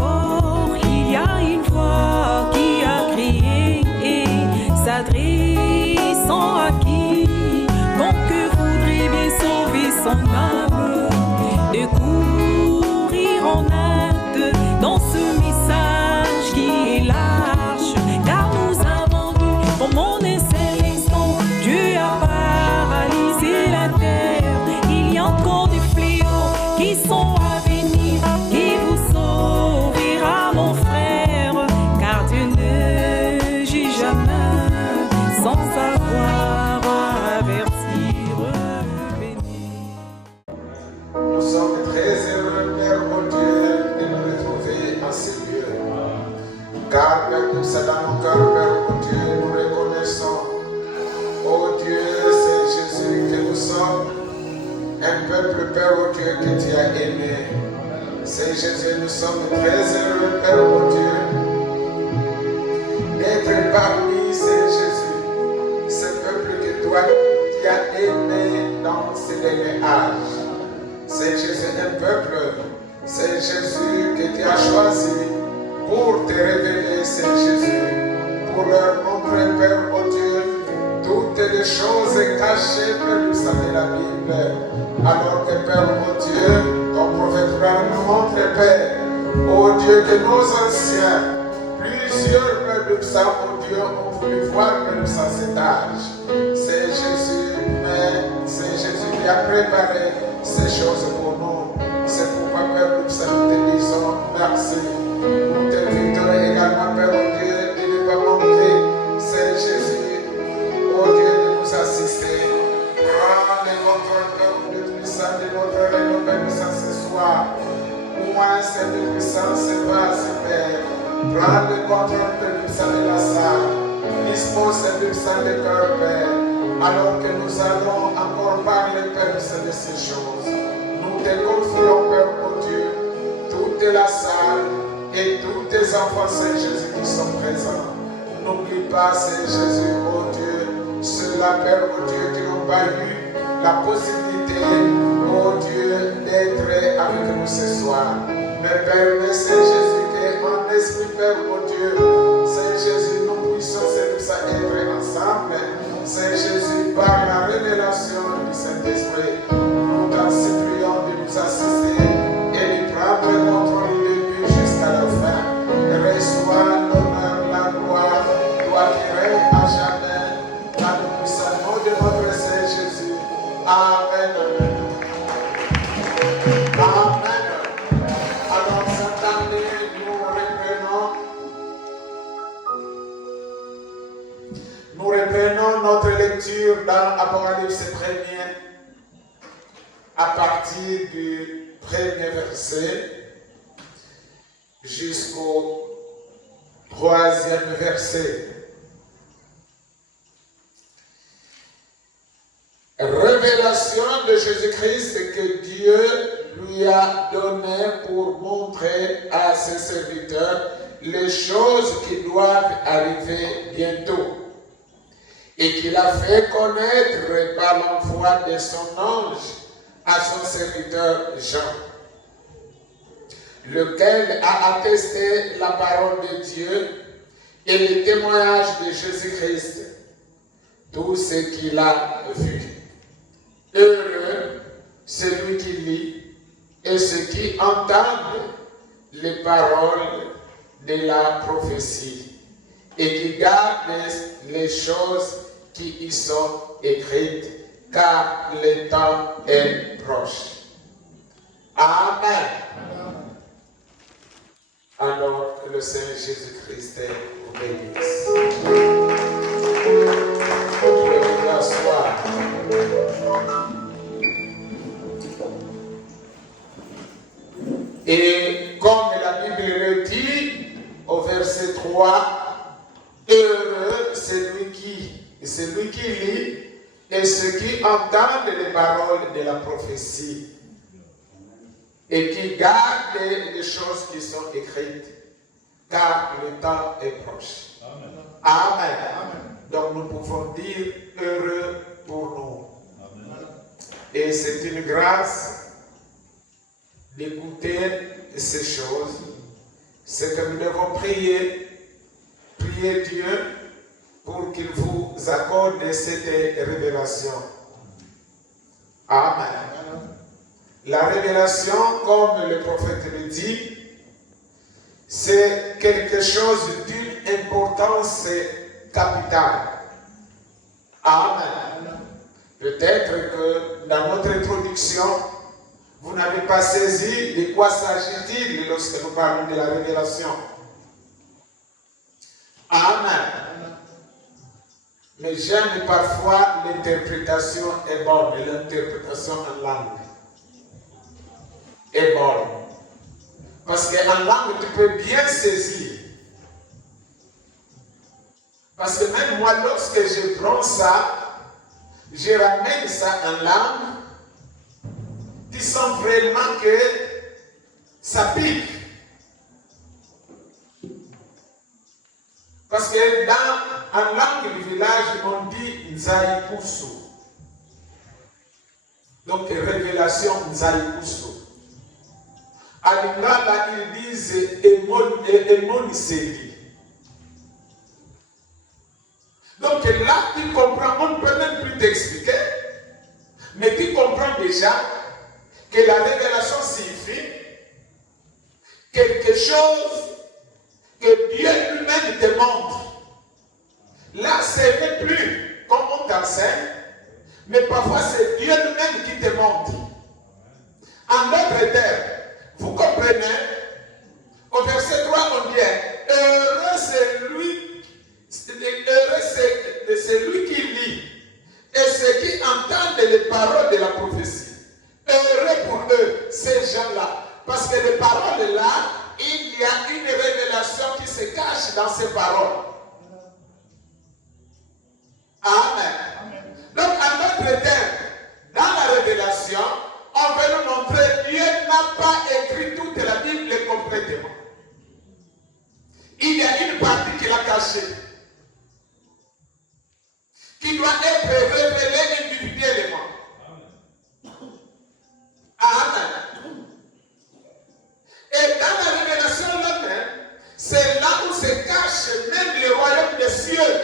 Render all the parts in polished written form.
encore, il y a une voix qui a crié, s'adressant à quiconque voudrait bien sauver son âme, de courir en aide dans ce message qui est large, car nous avons vu comment un seul instant Dieu a paralysé la terre. Il y a encore des fléaux qui sont à venir, qui vous sauvera mon frère, car Dieu ne juge jamais sans avoir avertir. Nous sommes très heureux, Père mon Dieu, de nous retrouver en ces lieux. Car, Père, nous sommes dans nos cœurs, Père mon Dieu, nous reconnaissons, oh Dieu, c'est Jésus que nous sommes, un peuple, Père mon Dieu, que tu as aimé. C'est Jésus, nous sommes très heureux, Père mon Dieu, d'être parmi ces Jésus, ce peuple que toi, tu as aimé dans ces derniers âges. C'est Jésus, un peuple, c'est Jésus que tu as choisi pour te révéler, c'est Jésus, pour leur montrer, Père, oh Dieu, toutes les choses cachées, Père, nous savons la Bible. Alors que, Père, oh Dieu, ton prophète nous montre, Père, oh Dieu, que nos anciens, plusieurs, Père, nous savons, oh Dieu, ont voulu voir, Père, nous savons cet âge. C'est Jésus, mais c'est Jésus qui a préparé ces choses pour nous. C'est pourquoi, Père, nous te disons merci. Nous t'invitons également, Père, oh Dieu, de ne pas manquer. C'est Jésus, oh Dieu, de nous assister. Prends le contrôle, Père, de tout puissant de notre réunion, Père, nous ce soir. Moi, cette puissance se passe, Père. Prends le contrôle, Père, puissant de la salle. Dispose cette puissance de cœur, Père. Alors que nous allons encore parler, Père, de ces choses. Nous te confions, Père, oh Dieu, toute la salle et tous tes enfants, Saint Jésus, qui sont présents. N'oublie pas, Saint Jésus, oh Dieu, ceux-là, Père, oh Dieu, qui n'ont pas eu la possibilité, oh Dieu, d'être avec nous ce soir. Mais Père, mais Saint Jésus, qu'en esprit, Père, oh Dieu, Saint Jésus, nous puissions être ensemble. Saint Jésus, par la révélation du Saint-Esprit, nous t'en supplions de nous assister et de prendre notre début jusqu'à la fin. Reçois l'honneur, la gloire, toi qui règnes à jamais, dans le puissant nom de notre Seigneur Jésus. Amen. Amen. Alors, cette année, nous reprenons notre lecture dans Apocalypse 1er à partir du premier verset jusqu'au 3e verset. Révélation de Jésus-Christ que Dieu lui a donné pour montrer à ses serviteurs les choses qui doivent arriver bientôt, et qu'il a fait connaître par l'envoi de son ange à son serviteur Jean, lequel a attesté la parole de Dieu et le témoignage de Jésus-Christ, tout ce qu'il a vu. Heureux celui qui lit et ceux qui entendent les paroles de la prophétie et qui gardent les choses qui y sont écrites, car le temps est proche. Amen. Alors que le Seigneur Jésus-Christ vous bénisse. Vous pouvez vous asseoir. Et comme la Bible le dit au verset 3, heureux celui qui lit et ceux qui entendent les paroles de la prophétie et qui gardent les choses qui sont écrites, car le temps est proche. Amen. Amen. Amen. Donc nous pouvons dire heureux pour nous. Amen. Et c'est une grâce d'écouter ces choses c'est que nous devons prier Dieu pour qu'il vous accorde cette révélation. Amen. La révélation, comme le prophète le dit, c'est quelque chose d'une importance capitale. Amen. Peut-être que dans notre introduction, vous n'avez pas saisi de quoi s'agit-il lorsque nous parlons de la révélation. Amen. Mais j'aime parfois l'interprétation est bonne, l'interprétation en langue est bonne. Parce qu'en langue, tu peux bien saisir. Parce que même moi, lorsque je prends ça, je ramène ça en langue, tu sens vraiment que ça pique. Parce que en langue du village, on dit Nzaïkusu. Donc, révélation Nzaïkusu. À l'Ingala, ils disent Emoniseli. Donc là, tu comprends, on ne peut même plus t'expliquer, mais tu comprends déjà que la révélation signifie quelque chose que Dieu lui-même te montre. Là, ce n'est plus comme on t'enseigne, mais parfois c'est Dieu lui-même qui te montre. En d'autres termes, vous comprenez, au verset 3, on dit heureux c'est lui qui lit et ceux qui entendent les paroles de la prophétie. Heureux pour eux, ces gens-là. Parce que les paroles là, il y a une révélation qui se cache dans ces paroles. Amen. Donc, en d'autres termes, dans la révélation, on veut nous montrer Dieu n'a pas écrit toute la Bible complètement. Il y a une partie qu'il a cachée, qui doit être révélée individuellement. Amen. Et dans la révélation là-même, c'est là où se cache même le royaume des cieux.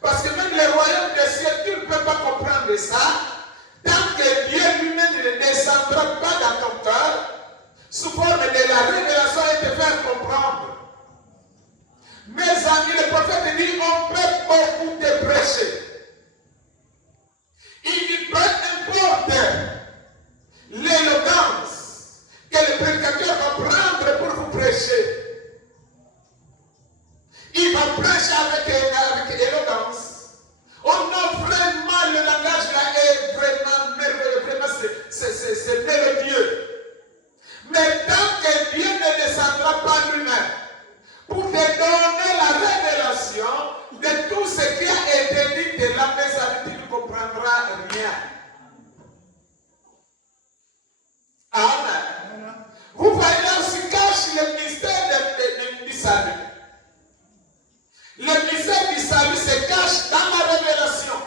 Parce que même le royaume des cieux, tu ne peux pas comprendre ça tant que Dieu lui-même ne descendra pas dans ton cœur sous forme de la révélation et te faire comprendre. Mes amis, le prophète dit, on peut beaucoup te prêcher. Il dit, peu importe l'éloquence que le prédicateur va prendre pour vous prêcher. Il va prêcher avec éloquence. Oh non, vraiment, le langage là est vraiment merveilleux, vraiment c'est mélodieux. Mais tant que Dieu ne descendra pas lui-même pour te donner la révélation de tout ce qui a été dit de la messe, tu ne comprendras rien. Amen. Vous voyez là où se cache le mystère du salut. Le mystère du salut se cache dans la révélation.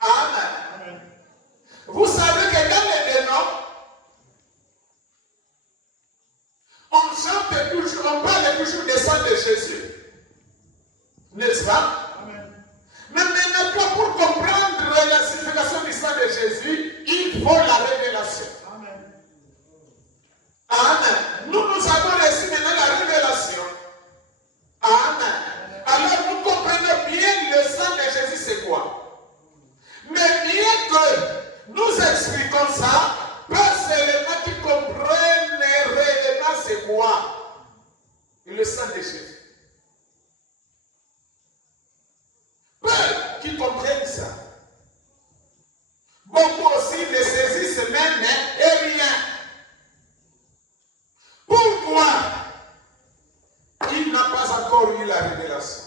Amen. Vous savez que dans les dénoms, on chante toujours, on parle toujours des sang de Jésus. N'est-ce pas? Amen. Mais maintenant, pour comprendre la signification du sang de Jésus, il faut la révélation. Amen. Amen. Nous avons reçu maintenant la révélation. Amen. Alors nous comprenons bien le sang de Jésus, c'est quoi? Mais bien que nous expliquons ça, pas seulement qui comprennent réellement c'est quoi? Le sang de Jésus. Peu qui comprennent ça. Beaucoup aussi ne saisissent même et rien. Pourquoi? Il n'a pas encore eu la révélation.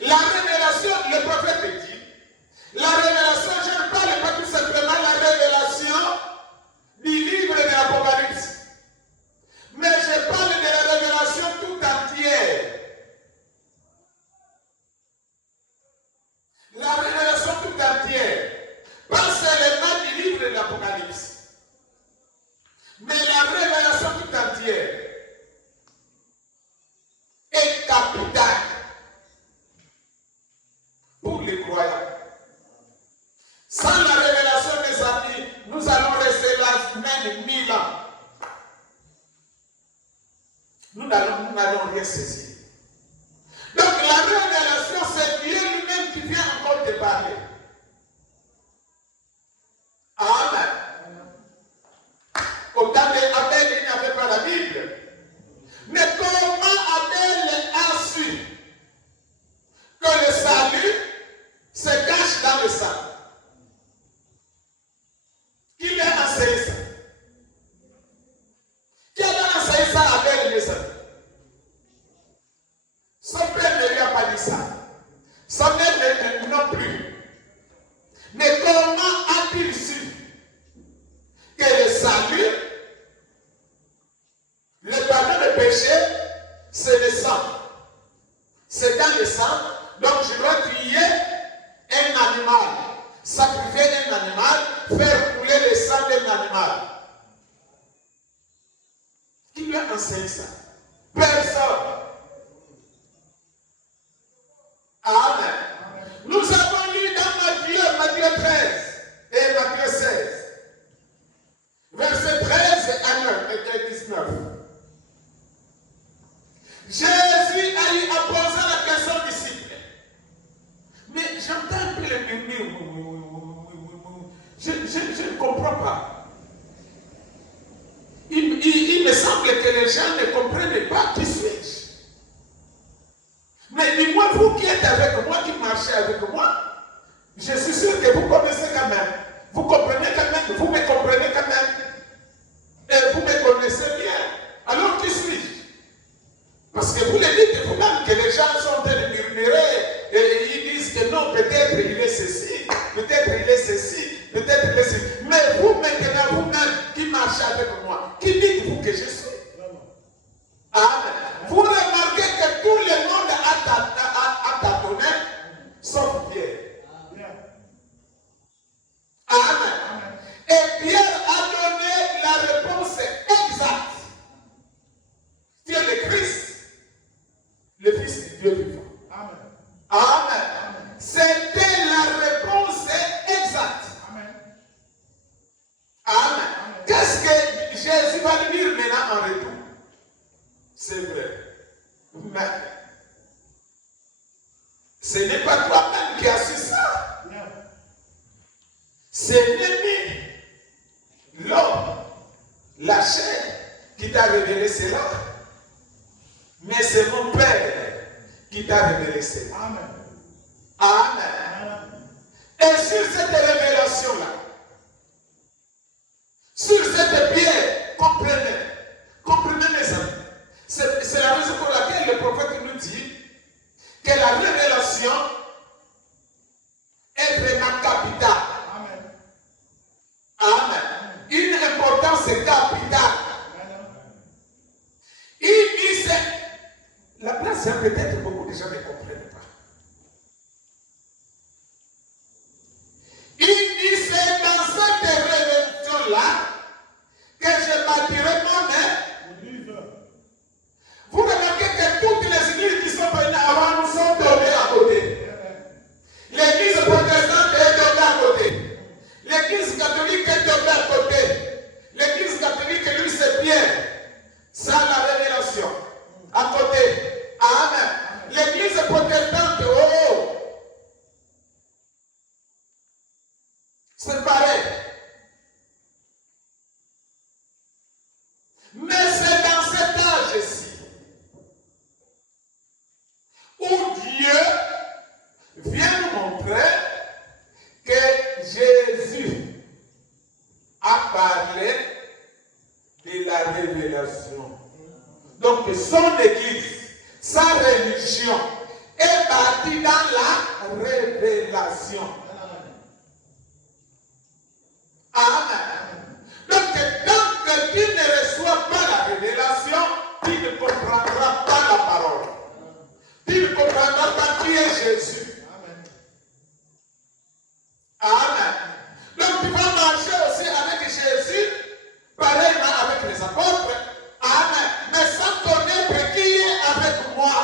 La révélation, le prophète dit, la révélation, je ne parle pas tout simplement de la révélation du livre de l'Apocalypse, mais je parle de la révélation tout entière. La révélation tout entière. Parce les croyants. Sans la révélation, mes amis, nous allons rester là même 1000 ans. Nous n'allons rien saisir. Donc la révélation, c'est Dieu lui-même qui vient encore te parler. Amen. Au temps d'Abel, il n'y avait pas la Bible. Mais comment Abel a su que le salut se cache dans le sang? Qui lui a enseigné ça? Qui a enseigné ça à Abel, mes amis? Son père ne lui a pas dit ça. Son mère non plus. Mais comment a-t-il su que le salut, le pardon de péché, c'est le sang? C'est dans le sang. Donc je dois tuer un animal, sacrifier un animal, faire couler le sang d'un animal. Qui lui a enseigné ça? Personne. Amen. Nous avons lu dans Matthieu 13 et Matthieu 16, verset 13 à 19. Jésus a eu à poser la question aux disciples. Mais j'entends un peu le murmure. Je ne comprends pas. Il me semble que les gens ne comprennent pas qui suis-je. Mais dis-moi, vous qui êtes avec moi, qui marchez avec moi, je suis sûr que vous connaissez quand même. Vous comprenez quand même. Vous me comprenez quand même. Et vous me connaissez bien. Alors qui suis-je? Parce que vous le dites vous-même que les gens sont en train de murmurer et ils disent que non, peut-être il est ceci, peut-être il est ceci, peut-être il est ceci. Mais vous maintenant, vous-même qui marchez avec moi, qui dites-vous que je suis? Amen. Vous remarquez que tout le monde a tâtonné, sauf Pierre. Amen. Et Pierre a donné la réponse exacte. Tu es le Christ, le Fils du Dieu vivant. Amen. Amen. C'était la réponse exacte. Amen. Amen. Qu'est-ce que Jésus va lui dire maintenant en retour? C'est vrai. Mais ce n'est pas toi-même qui as su ça. C'est l'ennemi, l'homme, la chair qui t'a révélé cela. Mais c'est mon Père qui t'a révélé cela. Amen. Amen. Et sur cette révélation-là, sur cette pierre, comprenez mes amis. C'est la raison pour laquelle le prophète nous dit que la révélation est vraiment capitale. Amen. Amen. Une importance capitale. Il dit la place, peut-être beaucoup de gens ne comprennent pas. Il dit c'est dans cette révélation-là que je bâtirai mon œuvre. Vous remarquez que toutes les églises qui sont venues avant nous sont tombées à côté. L'église protestante est tombée à côté. L'église catholique est tombée à côté. L'église catholique, lui, c'est Pierre. Ça, la révélation. À côté. Amen. L'église protestante, oh! C'est pareil. Mais c'est dans cet âge-ci où Dieu vient nous montrer que Jésus a parlé de la révélation. Donc son église, sa religion est bâtie dans la révélation. Amen. Donc quand quelqu'un ne reçoit pas la révélation, il ne comprendra pas la parole. Il ne comprendra pas qui est Jésus. Amen. Donc tu vas marcher aussi avec Jésus, pareillement avec les apôtres. Amen. Mais sans connaître qui est avec moi.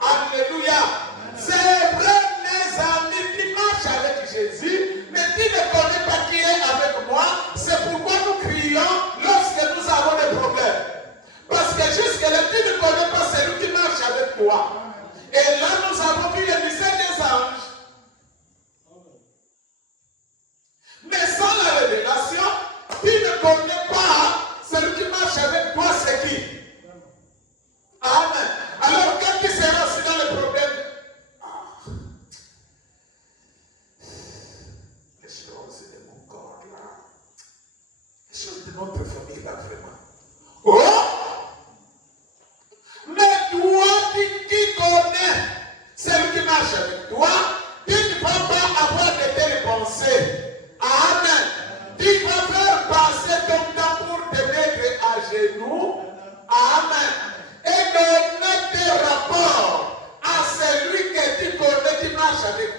Alléluia. C'est vrai, mes amis,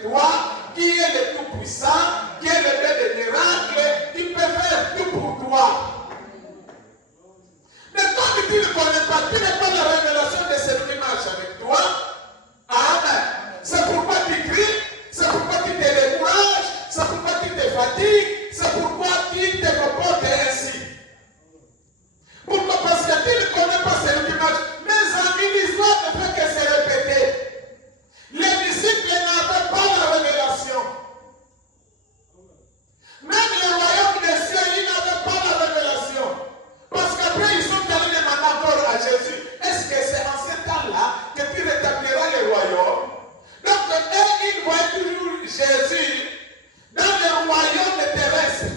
toi, qui est le tout-puissant, qui est le Dieu des miracles, qui peut faire tout pour toi. Mais quand tu ne connais pas, tu n'as pas la révélation de celui qui marche avec toi. Amen. C'est pourquoi tu cries, c'est pourquoi tu te décourages, c'est pourquoi tu te fatigues, c'est pourquoi tu te comportes ainsi. Pourquoi? Parce que tu ne connais pas celui qui marche. Mes amis, l'histoire ne fait que se répéter. Les disciples n'avaient pas la révélation. Même le royaume des cieux, ils n'avaient pas la révélation. Parce qu'après, ils sont allés demander encore à Jésus, est-ce que c'est en ce temps-là que tu rétabliras le royaume? Donc, eux, ils voient toujours Jésus dans le royaume terrestre.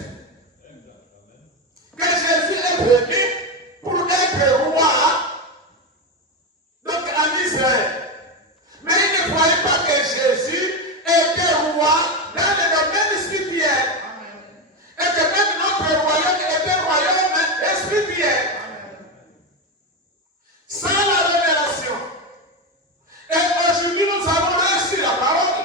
Que Jésus est venu pour être roi, donc en Israël. Mais ils ne voyaient pas que Jésus était roi dans le domaine spirituel. Et que même notre royaume était un royaume spirituel. Sans la révélation. Et aujourd'hui, nous avons reçu la parole.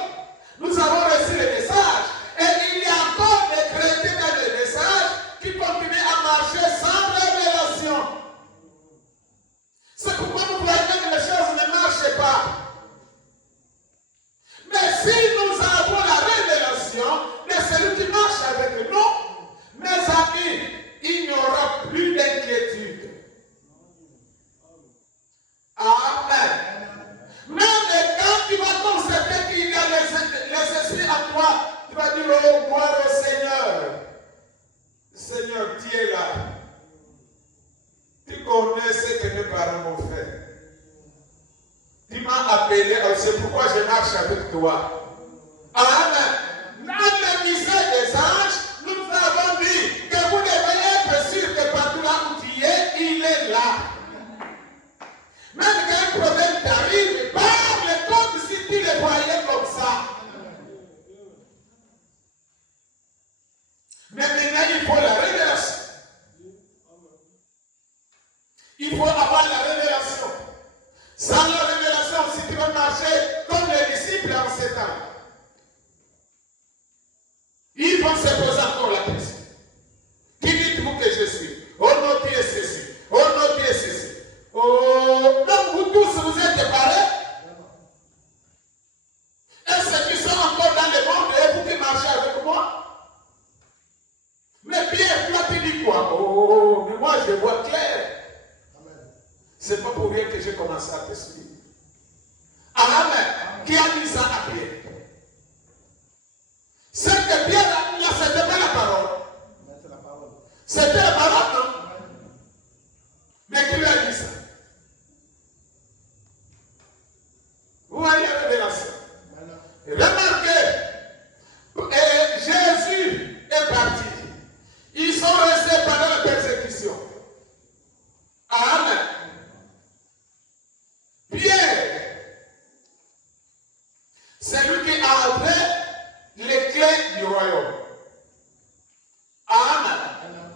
Nous avons reçu le message. Et il y a encore des chrétiens dans le message qui continuent à marcher sans révélation. C'est pourquoi nous voyons que les choses ne marchent pas. Mais si nous avons la révélation de celui qui marche avec nous, mes amis, il n'y aura plus d'inquiétude. Amen. Même quand tu vas constater qu'il y a les esprits en toi, tu vas dire, oh, gloire au Seigneur. Seigneur, tu es là. Tu connais ce que mes parents m'ont fait. Tu m'as appelé, c'est pourquoi je marche avec toi. Amen. Dans la misère des anges, nous avons dit que vous devez être sûr que partout là où tu es, il est là. Même quand un problème t'arrive, parle comme si tu le voyais comme ça. Mais maintenant, il faut la révélation. Il faut avoir la révélation. Sans la révélation, si tu veux marcher comme les disciples en ces temps, ils vont se poser encore la question. Qui dites-vous que je suis? Oh non, tu es ceci. Oh non, tu es ceci. Oh, donc vous tous, vous êtes pareils? Et ceux qui sont encore dans le monde, et vous qui marchez avec moi? Mais Pierre, toi tu dis quoi? Oh, mais moi je vois clair. C'est pas pour rien que j'ai commencé à te suivre. Amen. Qui a dit ça à Pierre? C'est que Pierre a dit là, c'était pas la parole. C'était la parole, non? Mais qui lui a dit ça? Vous voyez la révélation. Remarquez, Jésus est parti. Ils sont restés pendant la persécution. Amen. Pierre, c'est lui qui avait les clés du royaume. Amen.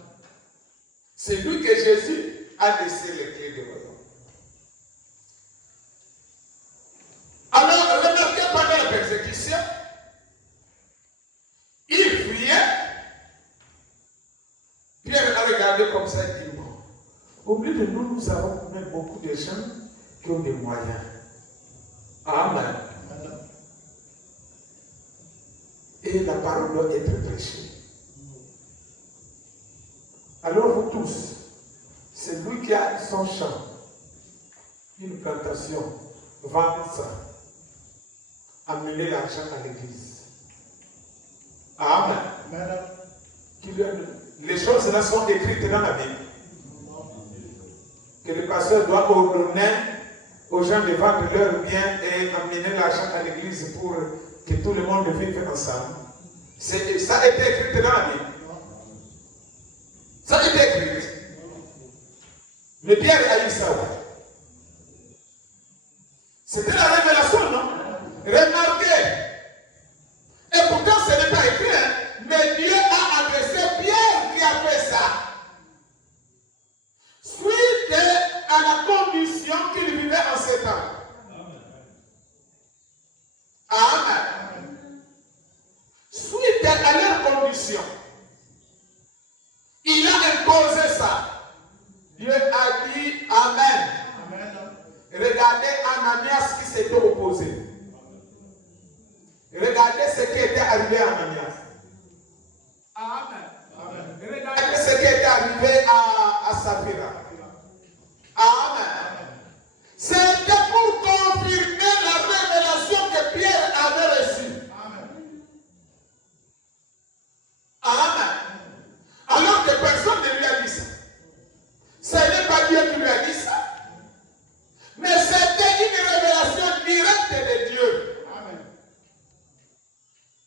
C'est lui que Jésus a laissé les clés du royaume. Alors, remarquez pendant la persécution, il fuyait. Pierre a regardé comme ça et dit, au milieu de nous, nous avons même beaucoup de gens qui ont des moyens. Amen. Et la parole doit être prêchée. Alors vous tous, c'est lui qui a son champ, une plantation, vendre ça, amener l'argent à l'église. Amen. Les choses là sont écrites dans la Bible. Que le pasteur doit ordonner aux gens de vendre leurs biens et amener l'argent à l'église pour que tout le monde vive ensemble. Ça a été écrit dans la Bible. Ça a été écrit. Mais Pierre a eu ça. C'était la révélation, non? Remarquez. Et pourtant, ce n'est pas écrit, hein? Mais Dieu a adressé Pierre qui a fait ça. Suite à la condition qu'il vivait en ces temps. Amen. arrivé à Ananias. Amen. Regardez ce qui est arrivé à Saphira. Amen. C'était pour confirmer la révélation que Pierre avait reçue. Amen. Alors que personne ne lui a dit ça. Ce n'est pas Dieu qui lui a dit ça. Mais c'était une révélation directe de Dieu.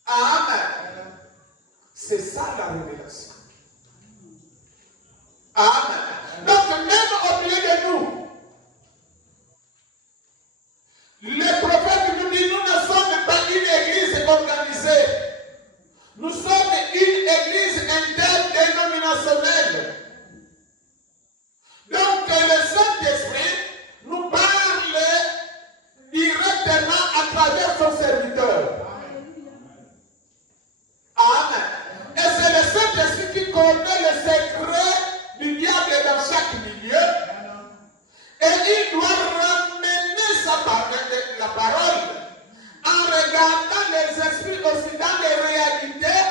Amen. C'est ça la révélation. Amen. Donc même au milieu de nous, le prophète nous dit, nous ne sommes pas une église organisée. Nous sommes une église interdénominationnelle. Donc le Saint-Esprit nous parle directement à travers son serviteur. Amen. Et c'est le Saint-Esprit qui connaît le secret du diable dans chaque milieu. Et il doit ramener la parole en regardant les esprits aussi dans les réalités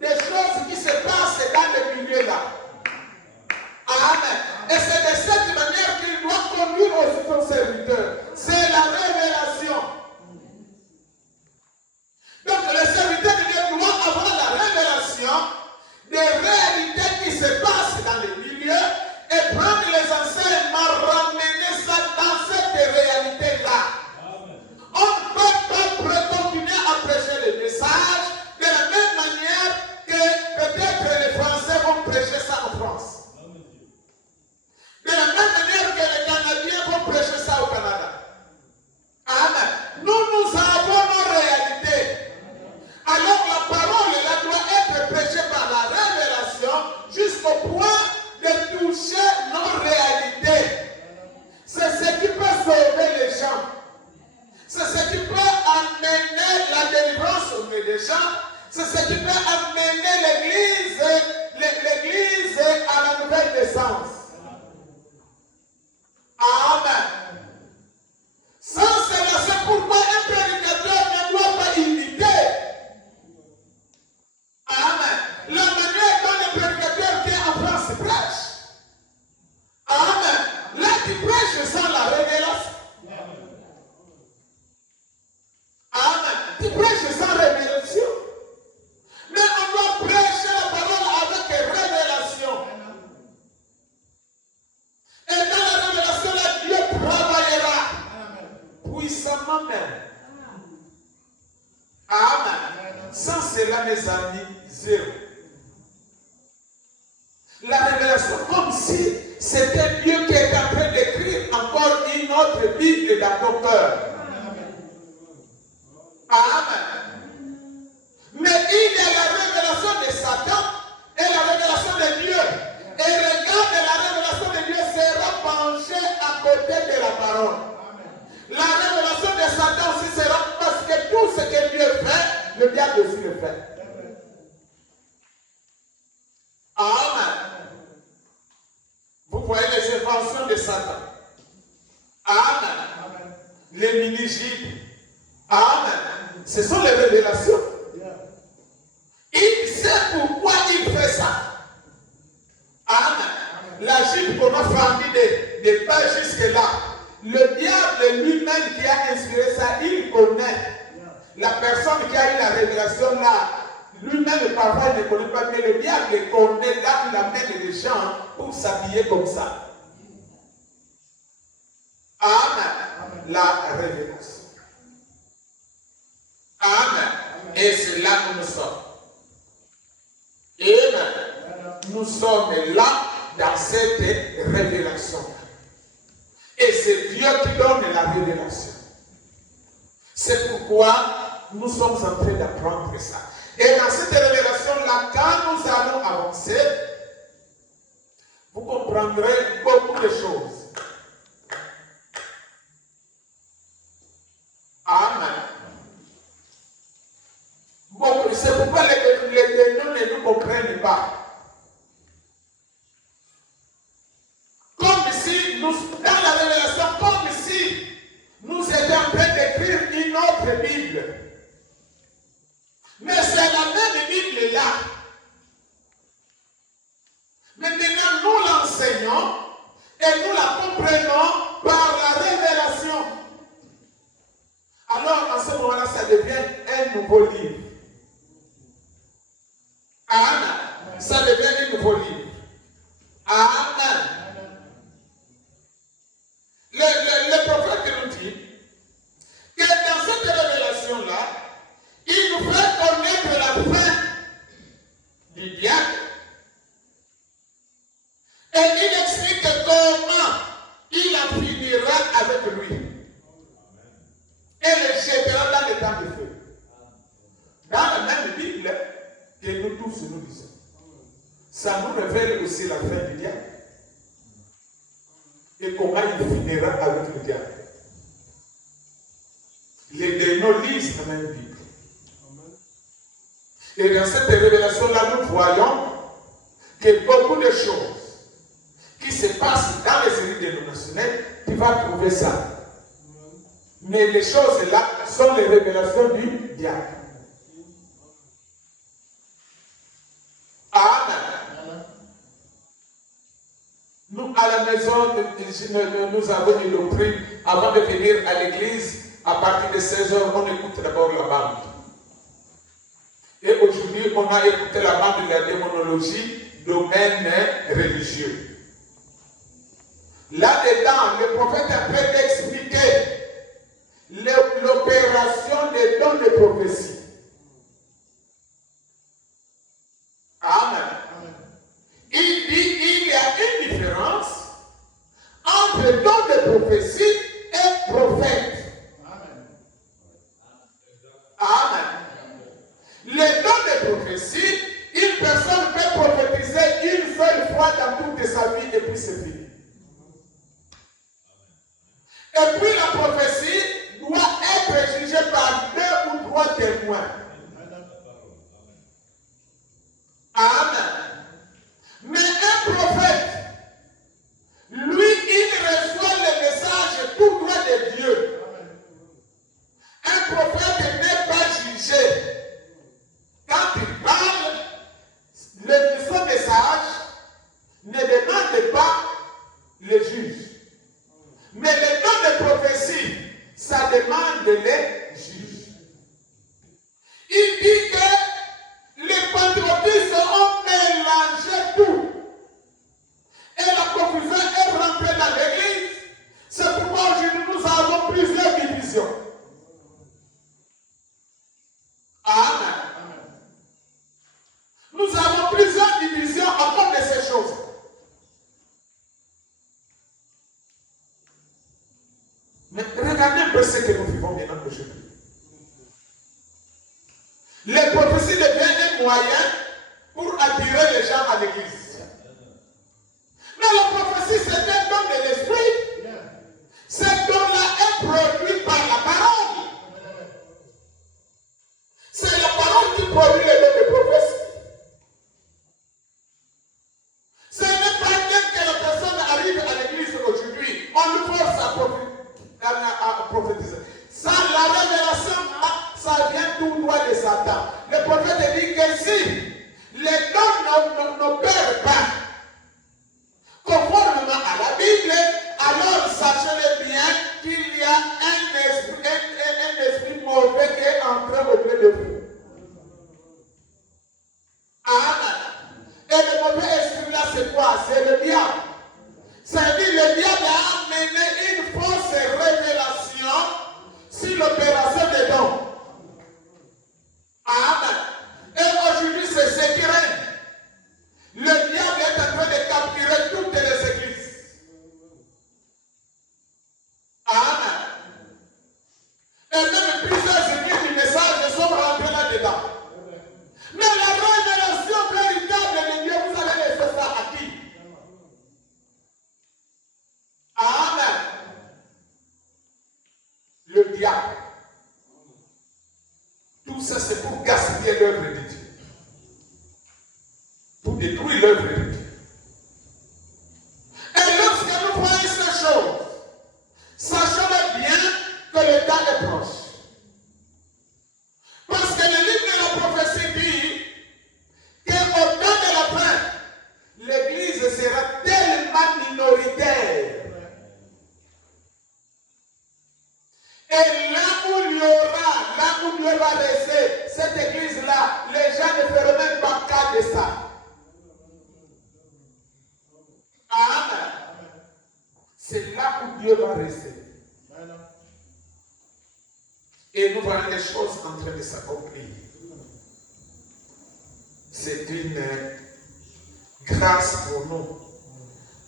des choses qui se passent dans le milieu-là. Amen. Et c'est de cette manière qu'il doit conduire aussi son serviteur. C'est la révélation. Donc le serviteur de Dieu doit avoir la révélation des réalités qui se passent dans le milieu et prendre les enseignements, ramener ça dans cette réalité-là. On ne peut pas continuer à prêcher le message de la même manière que peut-être les Français vont prêcher ça en France. De la même manière que les Canadiens vont prêcher ça au Canada. Amen. Nous avons nos réalités. Alors la parole là doit être prêchée par la révélation jusqu'au point de toucher nos réalités. C'est ce qui peut sauver les gens. C'est ce qui peut amener la délivrance au milieu des gens. C'est ce qui peut amener l'église à la nouvelle naissance. Amen. Sans cela, c'est pourquoi un prédicateur ne doit pas imiter. Amen. La manière dont le prédicateur qui est en France prêche. Amen. Là, tu prêches sans la révélation. Amen. Tu prêches sans révélation. Mais on doit prêcher la parole avec révélation. Et dans la révélation, là, Dieu travaillera puissamment même. Amen. Sans cela, mes amis, zéro. La révélation, comme si c'était Dieu qui était en train d'écrire encore une autre Bible dans ton cœur. Amen. Mais il y a la révélation de Satan et la révélation de Dieu. Et regarde, la révélation de Dieu sera penchée à côté de la parole. La révélation de Satan aussi sera parce que tout ce que Dieu fait, le diable aussi le fait. Amen. Vous voyez les inventions de Satan. Amen. Les mini-gibes. Amen. Ce sont les révélations. Il sait pourquoi il fait ça. Amen. La gibe qu'on a fournie des pas jusque-là. Le diable lui-même qui a inspiré ça, il connaît. La personne qui a eu la révélation là, lui-même parfois il ne connaît pas, mais le diable connaît là où il amène les gens pour s'habiller comme ça. Amen. La révélation. Amen. Et c'est là que nous sommes. Amen. Nous sommes là dans cette révélation. Et c'est Dieu qui donne la révélation. C'est pourquoi nous sommes en train d'apprendre ça. Et dans cette révélation-là, quand nous allons avancer, vous comprendrez beaucoup de choses. Amen. Bon, c'est pourquoi les démons ne nous comprennent pas. Comme si, dans la révélation, comme si nous étions en train d'écrire une autre Bible. Mais c'est nouveau livre. Amen. Ça devient un nouveau livre. Amen. Le prophète nous dit que dans cette révélation-là, il nous fait connaître la fin du diable. Et il explique comment il en finira avec lui. Et le jettera dans les temps de feu. Dans la même Bible que nous tous nous lisons. Ça nous révèle aussi la fin du diable. Et comment il finira avec le diable. Les démons lisent la même Bible. Et dans cette révélation-là, nous voyons que beaucoup de choses qui se passent dans les séries dénominationnelles, tu vas trouver ça. Mais les choses-là sont les révélations du diable. Amen. Nous, à la maison, nous avons eu le prix, avant de venir à l'église, à partir de 16h, on écoute d'abord la bande. Et aujourd'hui, on a écouté la bande de la démonologie, domaine religieux. Là-dedans, le prophète a fait d'expliquer l'opération des dons de prophétie. Amen. Il dit qu'il y a une différence entre dons de prophétie et prophète. Amen. Les dons de prophétie, une personne peut prophétiser une seule fois dans toute sa vie et puis c'est fini. Et puis la prophétie doit être jugée par 2 ou 3 témoins. Amen. Mais un prophète, lui, il reçoit le message tout droit de Dieu. Un prophète n'est pas jugé. Quand il parle, son message ne demande pas le juge. Mais le don de prophétie, ça demande les juges. Il dit que les pentecôtistes ont mélangé tout. Et la confusion est rentrée dans l'église. C'est pourquoi aujourd'hui nous avons plusieurs divisions. Amen. Nous avons plusieurs divisions à cause de ces choses. Mais regardez un peu ce que nous vivons maintenant aujourd'hui. Les prophéties deviennent un moyen pour attirer les gens à l'église. Mais la prophétie, c'est un don de l'esprit. Ce don-là est produit par la parole. C'est la parole qui produit les dons de prophétie. Ce n'est pas dès que la personne arrive à l'église aujourd'hui, on lui force à prophétiser. Ça, la révélation, ça vient tout droit de Satan. Le prophète dit que si les dons n'opèrent pas conformément à la Bible, alors sachez-le bien qu'il y a un esprit mauvais qui est entré auprès de vous. Amen. Et le mauvais esprit-là, c'est quoi? C'est le diable. C'est-à-dire le diable a amené une fausse révélation sur l'opération des dons. Amen. Et aujourd'hui, c'est ce qui règne. Le diable est en train de capturer toutes les églises. Amen. Et même plusieurs églises du message sont rentrées là-dedans. Mais la révélation véritable de Dieu, vous allez laisser ça à qui? Amen. Le diable. Tout ça, c'est pour gaspiller l'œuvre de Dieu. Pour détruire l'œuvre de Dieu. Et lorsque nous voyons ces choses, sachons bien que le temps est proche. Parce que le livre de la prophétie dit qu'au temps de la fin, l'Église sera tellement minoritaire. Et là où il y aura rester de ça. Amen. C'est là où Dieu va rester. Et nous voyons les choses en train de s'accomplir. C'est une grâce pour nous.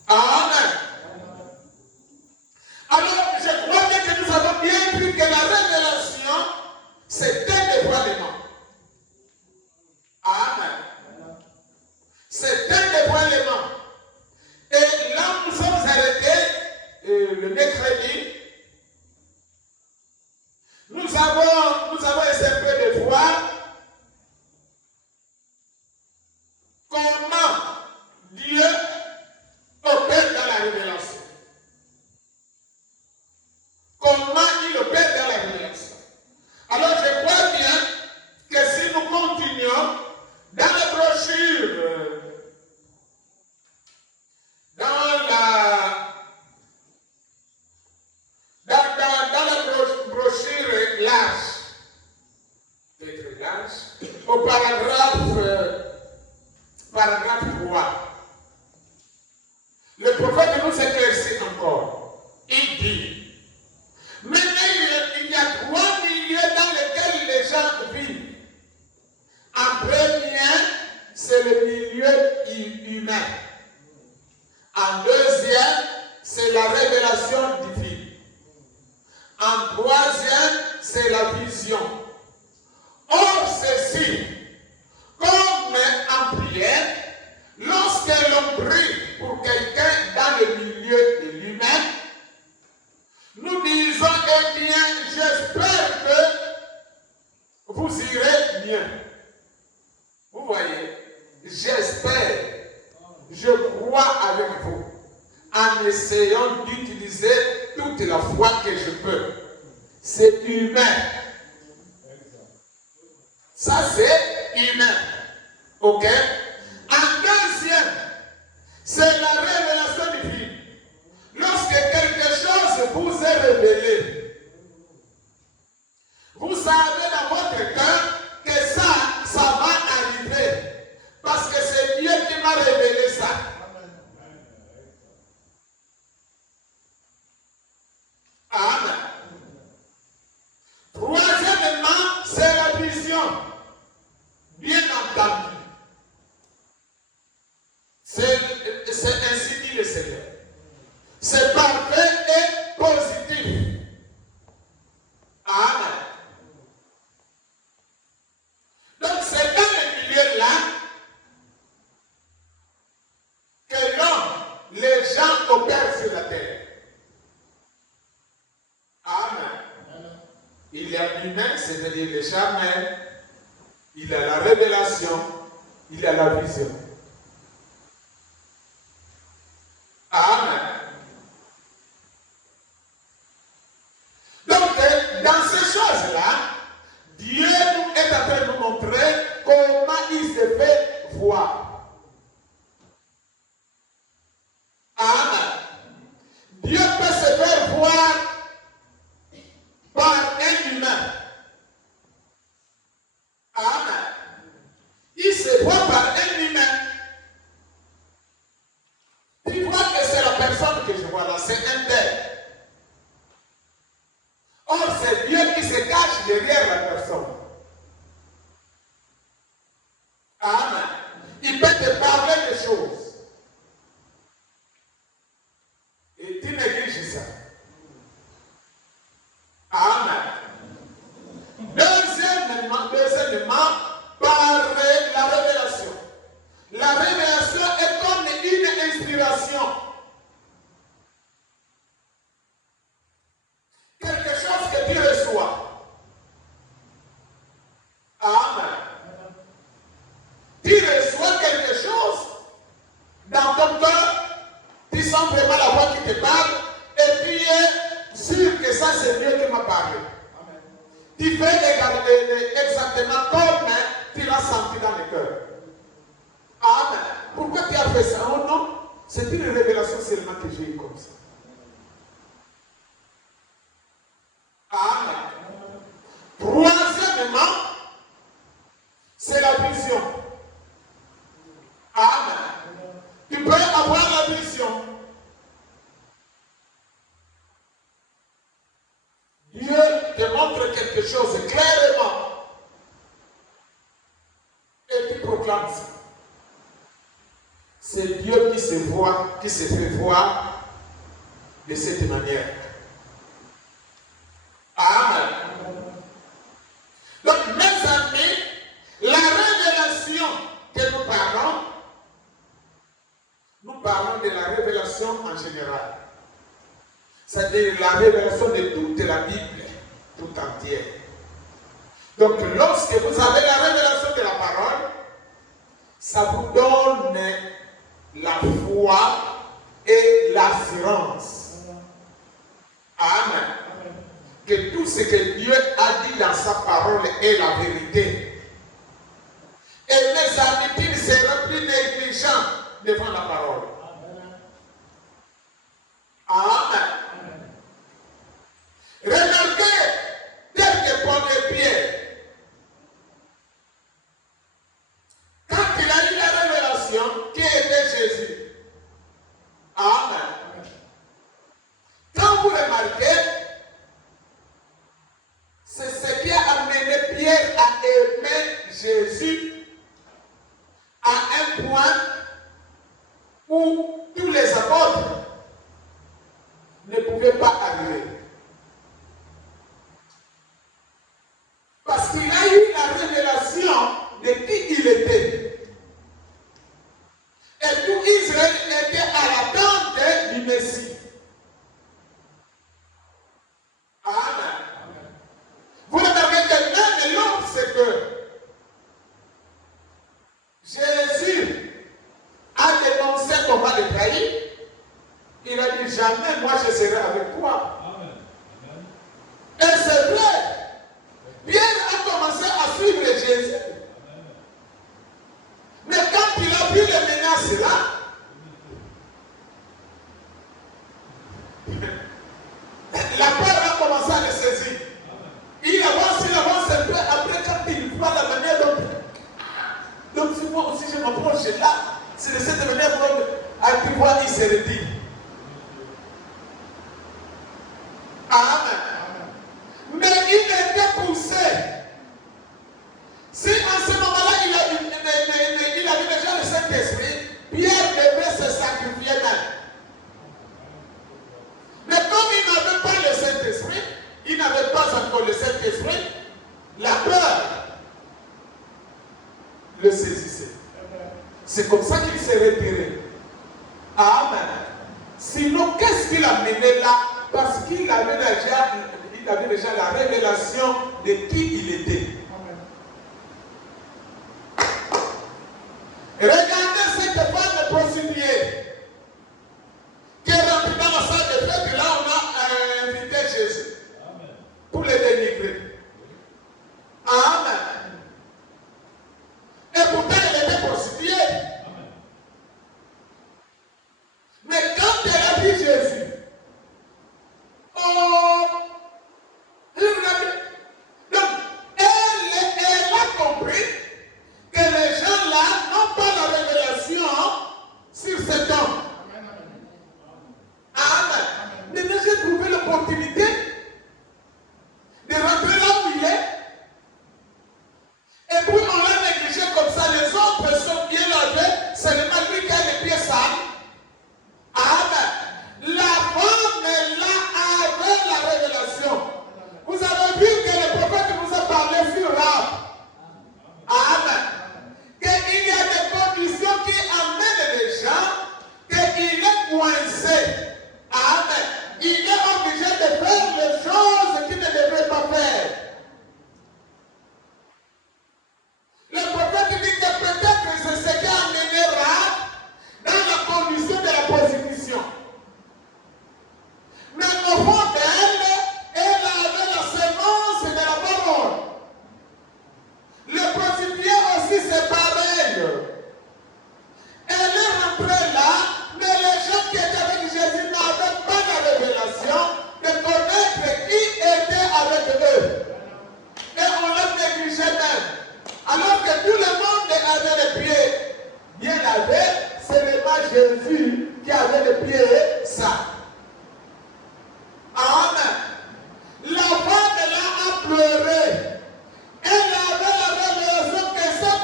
Amen. Alors, je crois bien que nous avons bien vu que la révélation, c'est un dévoilement. Amen. C'est un dévoilement. Et là, nous sommes arrêtés le mercredi. Nous avons essayé un peu de voir comment Dieu opère dans la révélation. Comment il opère dans la révélation. Alors je crois bien que si nous continuons dans la brochure, dans la brochure large, peut-être large, au paragraphe 3, le prophète nous éclaircit encore. Il dit, mais il y a 3 milieux dans lesquels les gens vivent. En premier, c'est le milieu humain. En deuxième, c'est la révélation divine. En troisième, c'est la vision. Or, ceci, comme en prière, lorsque l'on prie pour quelqu'un dans le milieu de lui-même, nous disons, eh bien, j'espère que vous irez mieux. Vous voyez, j'espère, je crois avec vous, en essayant d'utiliser toute la foi que je peux. C'est humain. Ça, c'est humain. Ok? En deuxième, c'est la révélation divine. Lorsque quelque chose vous est révélé, vous savez dans votre cœur que ça va arriver. Parce que c'est Dieu qui m'a révélé ça. Amen. Troisièmement, c'est la vision. Bien entendu. C'est ainsi dit le Seigneur. C'est parfait et positif. Amen. Donc c'est dans le milieu là que les gens opèrent sur la terre. Amen. Il y a l'humain, c'est-à-dire le charnel, il y a la révélation, il y a la vision. Amen. Donc, dans ces choses-là, Dieu est en train de nous montrer comment il se fait voir. Amen. Dieu peut se faire voir par un humain. Amen. Il se voit par un humain. Tu vois que c'est la personne que je vois là, c'est un tel. Or, c'est Dieu qui se cache derrière la personne. Amen. Il peut te parler des choses. Et tu négliges ça. Amen. Deuxièmement, par la révélation. La révélation est comme une inspiration. Quelque chose que tu reçois. Amen. Tu reçois quelque chose dans ton cœur, tu sens vraiment la voix qui te parle, et tu es sûr que ça c'est Dieu qui m'a parlé. Amen. Tu fais exactement comme tu l'as senti dans le cœur. Amen. Pourquoi tu as fait ça? Oh non, c'est une révélation seulement que j'ai eue comme ça. Amen. Troisièmement, c'est la vision. choses clairement et tu proclames ça. C'est Dieu qui se voit, qui se fait voir de cette manière. Amen. Donc, mes amis, la révélation que nous parlons de la révélation en général. C'est-à-dire la révélation de toute la Bible, tout entière. Donc, lorsque vous avez la révélation de la parole, ça vous donne la foi et l'assurance. Amen. Que tout ce que Dieu a dit dans sa parole est la vérité. Et mes amis, qui ne seront plus négligents devant la parole. Amen. Remarquez, tel que Paul et Pierre, quand il a eu la révélation, qui était Jésus? Amen. Quand vous remarquez, c'est ce qui a amené Pierre à aimer Jésus à un point où tous les apôtres ne pouvaient pas arriver. Parce qu'il a eu la révélation de qui il était. Et tout Israël était à l'attente du Messie. Amen. Vous remarquez que même lorsque Jésus a dénoncé qu'on va le trahir, il a dit jamais moi je serai avec toi. Amen. Et c'est vrai. Pierre a commencé à suivre Jésus. Amen. Mais quand il a vu les menaces là, la peur a commencé à le saisir. Il avance un peu. Après, quand il voit la manière dont. Donc, si moi aussi je m'approche là, c'est de cette manière à qui voit, il se redit. Amen. Mais il était poussé. Si en ce moment-là, il avait déjà le Saint-Esprit, Pierre devait se sacrifier même. Mais comme il n'avait pas le Saint-Esprit, il n'avait pas encore le Saint-Esprit, la peur le saisissait. C'est comme ça qu'il s'est retiré. Amen. Sinon, qu'est-ce qu'il a mené là? Parce qu'il avait déjà la révélation de qui il était. Regardez cette femme prostituée qui est rentrée dans la salle de fête. Là, on a invité Jésus. Amen. Pour les dénigrer. Amen. Et pourtant, elle était prostituée. Amen. Mais quand elle a vu Jésus, oh, donc, elle a compris que les gens là n'ont pas la révélation sur cet homme. Amen. Maintenant, j'ai trouvé l'opportunité de rentrer là où il est. Et puis, on l'a négligé comme ça. Les autres sont bien lavés. Seulement lui qui a les pieds sales. Amen. La femme là avait la révélation. Vous avez vu que le prophète vous a parlé sur Rahab. Amen. Qu'il y a des conditions qui amènent les gens qu'il est coincé. Amen. Il est obligé de faire les choses qu'il ne devrait pas faire.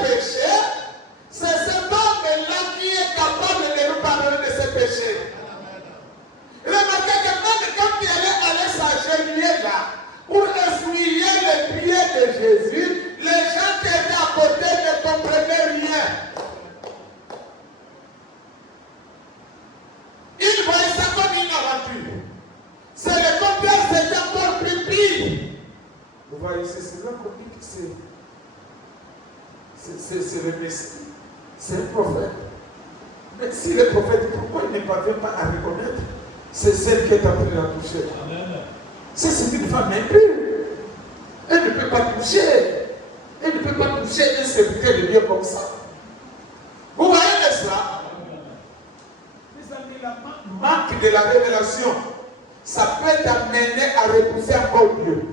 péché, c'est cet homme-là qui est capable de nous pardonner de ses péchés. Remarquez que même quand il allait s'agenouiller là, pour essuyer les pieds de Jésus, les gens qui étaient à côté ne comprenaient rien. Ils voyaient ça comme une aventure. C'est le contraire, c'était encore plus pire. Vous voyez, c'est là qu'on dit que c'est le Messie. C'est le prophète. Mais si le prophète, pourquoi il ne parvient pas à reconnaître? C'est celle qui est en train de la toucher. C'est une femme impure. Elle ne peut pas toucher. Elle ne peut pas toucher un serviteur de Dieu comme ça. Vous voyez cela? Les amis, la manque de la révélation, ça peut t'amener à repousser encore Dieu.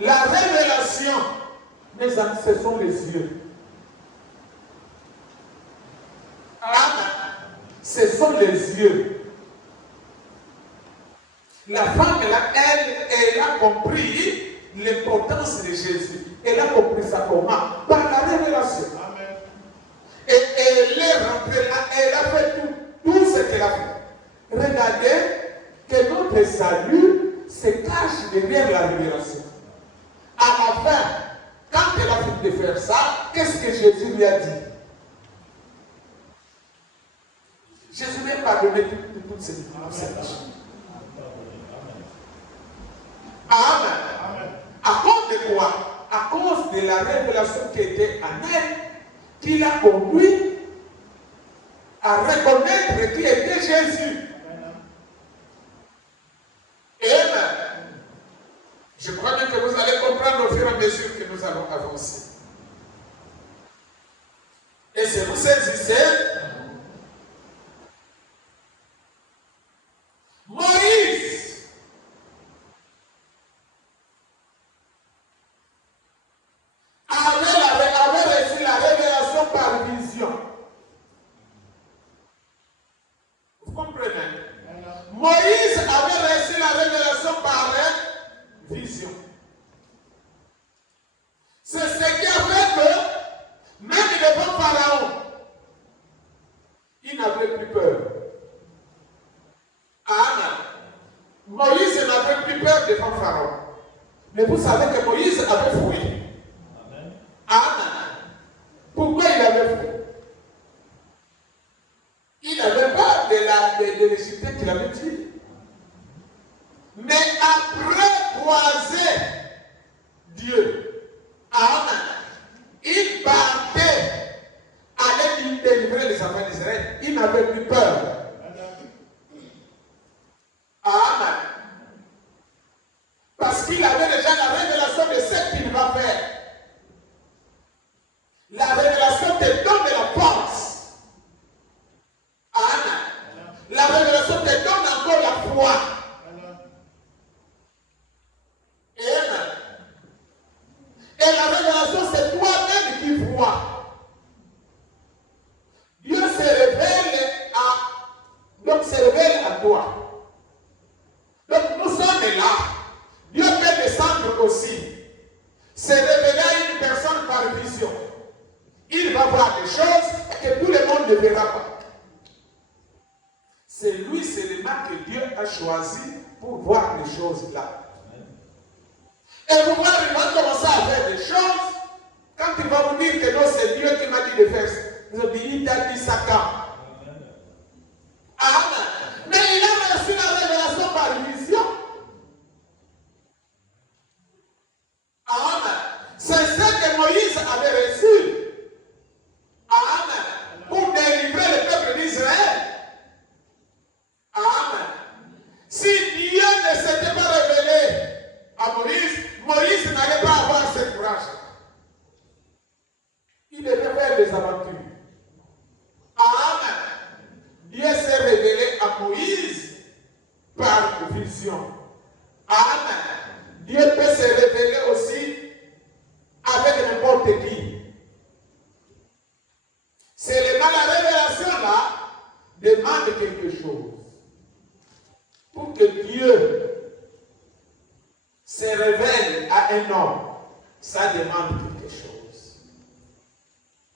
La révélation, mes amis, ce sont les yeux. Amen. Ce sont les yeux. La femme, là, elle a compris l'importance de Jésus. Elle a compris ça comment? Par la révélation. Amen. Et elle est rentrée là, elle a fait tout ce qu'elle a fait. Regardez que notre salut se cache derrière la révélation. À la fin, quand elle a fini de faire ça, qu'est-ce que Jésus lui a dit? Jésus n'a pas donné toutes ces choses. Amen. À cause de quoi? À cause de la révélation qui était en elle, qui l'a conduit à reconnaître qui était Jésus. Amen. Je crois bien que vous allez comprendre au fur et à mesure que nous allons avancer. Et si vous saisissez, Moïse avait reçu la révélation par vision. Vous comprenez? Moïse avait reçu la révélation par vision. C'est ce qui a fait que, même devant Pharaon, il n'avait plus peur. Amen. Moïse n'avait plus peur devant Pharaon. Mais vous savez que Moïse avait fui. Amen. Amen. Pourquoi il avait fui? Il avait peur de l'Égyptien qu'il avait tué. Mais après croiser Dieu, amen, il partait, allait délivrer les enfants d'Israël. Il n'avait plus peur. Amen. Parce qu'il avait déjà la révélation de ce qu'il va faire. La révélation te donne la force. Amen. La révélation te donne encore la foi. Amen. Et la révélation, c'est toi-même qui vois. Dieu se révèle à toi. Donc nous sommes là. Dieu peut descendre aussi. Se révéler à une personne par vision. Il va voir des choses que tout le monde ne verra pas. C'est lui seulement que Dieu a choisi pour voir les choses là. Et vous voyez, il va commencer à faire des choses. Quand il va vous dire que non, c'est Dieu qui m'a dit de faire ça. Vous avez dit, il t'a dit ça quand? Amen. Mais il a reçu la révélation par vision. Amen. C'est ce que Moïse avait reçu. Amen. Pour délivrer le peuple d'Israël. Amen. Si Dieu ne s'était pas révélé à Moïse, Moïse n'allait pas avoir ce courage. Il devait faire des aventures. Amen. Dieu s'est révélé à Moïse par vision. Amen. Dieu peut se révéler aussi avec n'importe qui. Seulement la révélation là demande quelque chose. Pour que Dieu se révèle à un homme, ça demande quelque chose.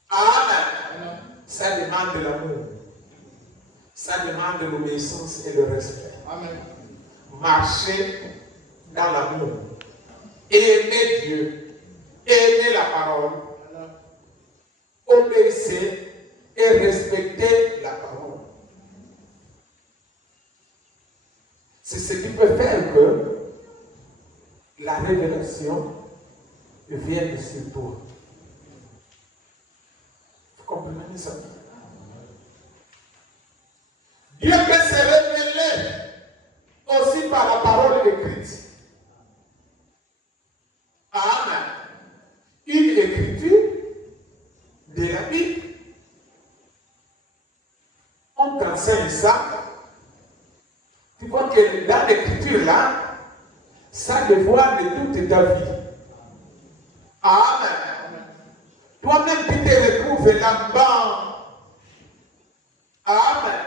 Amen. Ça demande de l'amour. Ça demande de l'obéissance et le respect. Amen. Marcher dans l'amour. Aimer Dieu. Aimer la parole. Obéir et respecter la parole. C'est ce qui peut faire que la révélation vienne sur toi. Vous comprenez ça? Dieu peut se révéler aussi par la parole écrite. Amen. Une écriture de la Bible. On t'enseigne ça. Tu vois que dans l'écriture là, ça devoir de toute ta vie. Amen. Toi-même tu te retrouves là-bas. Amen.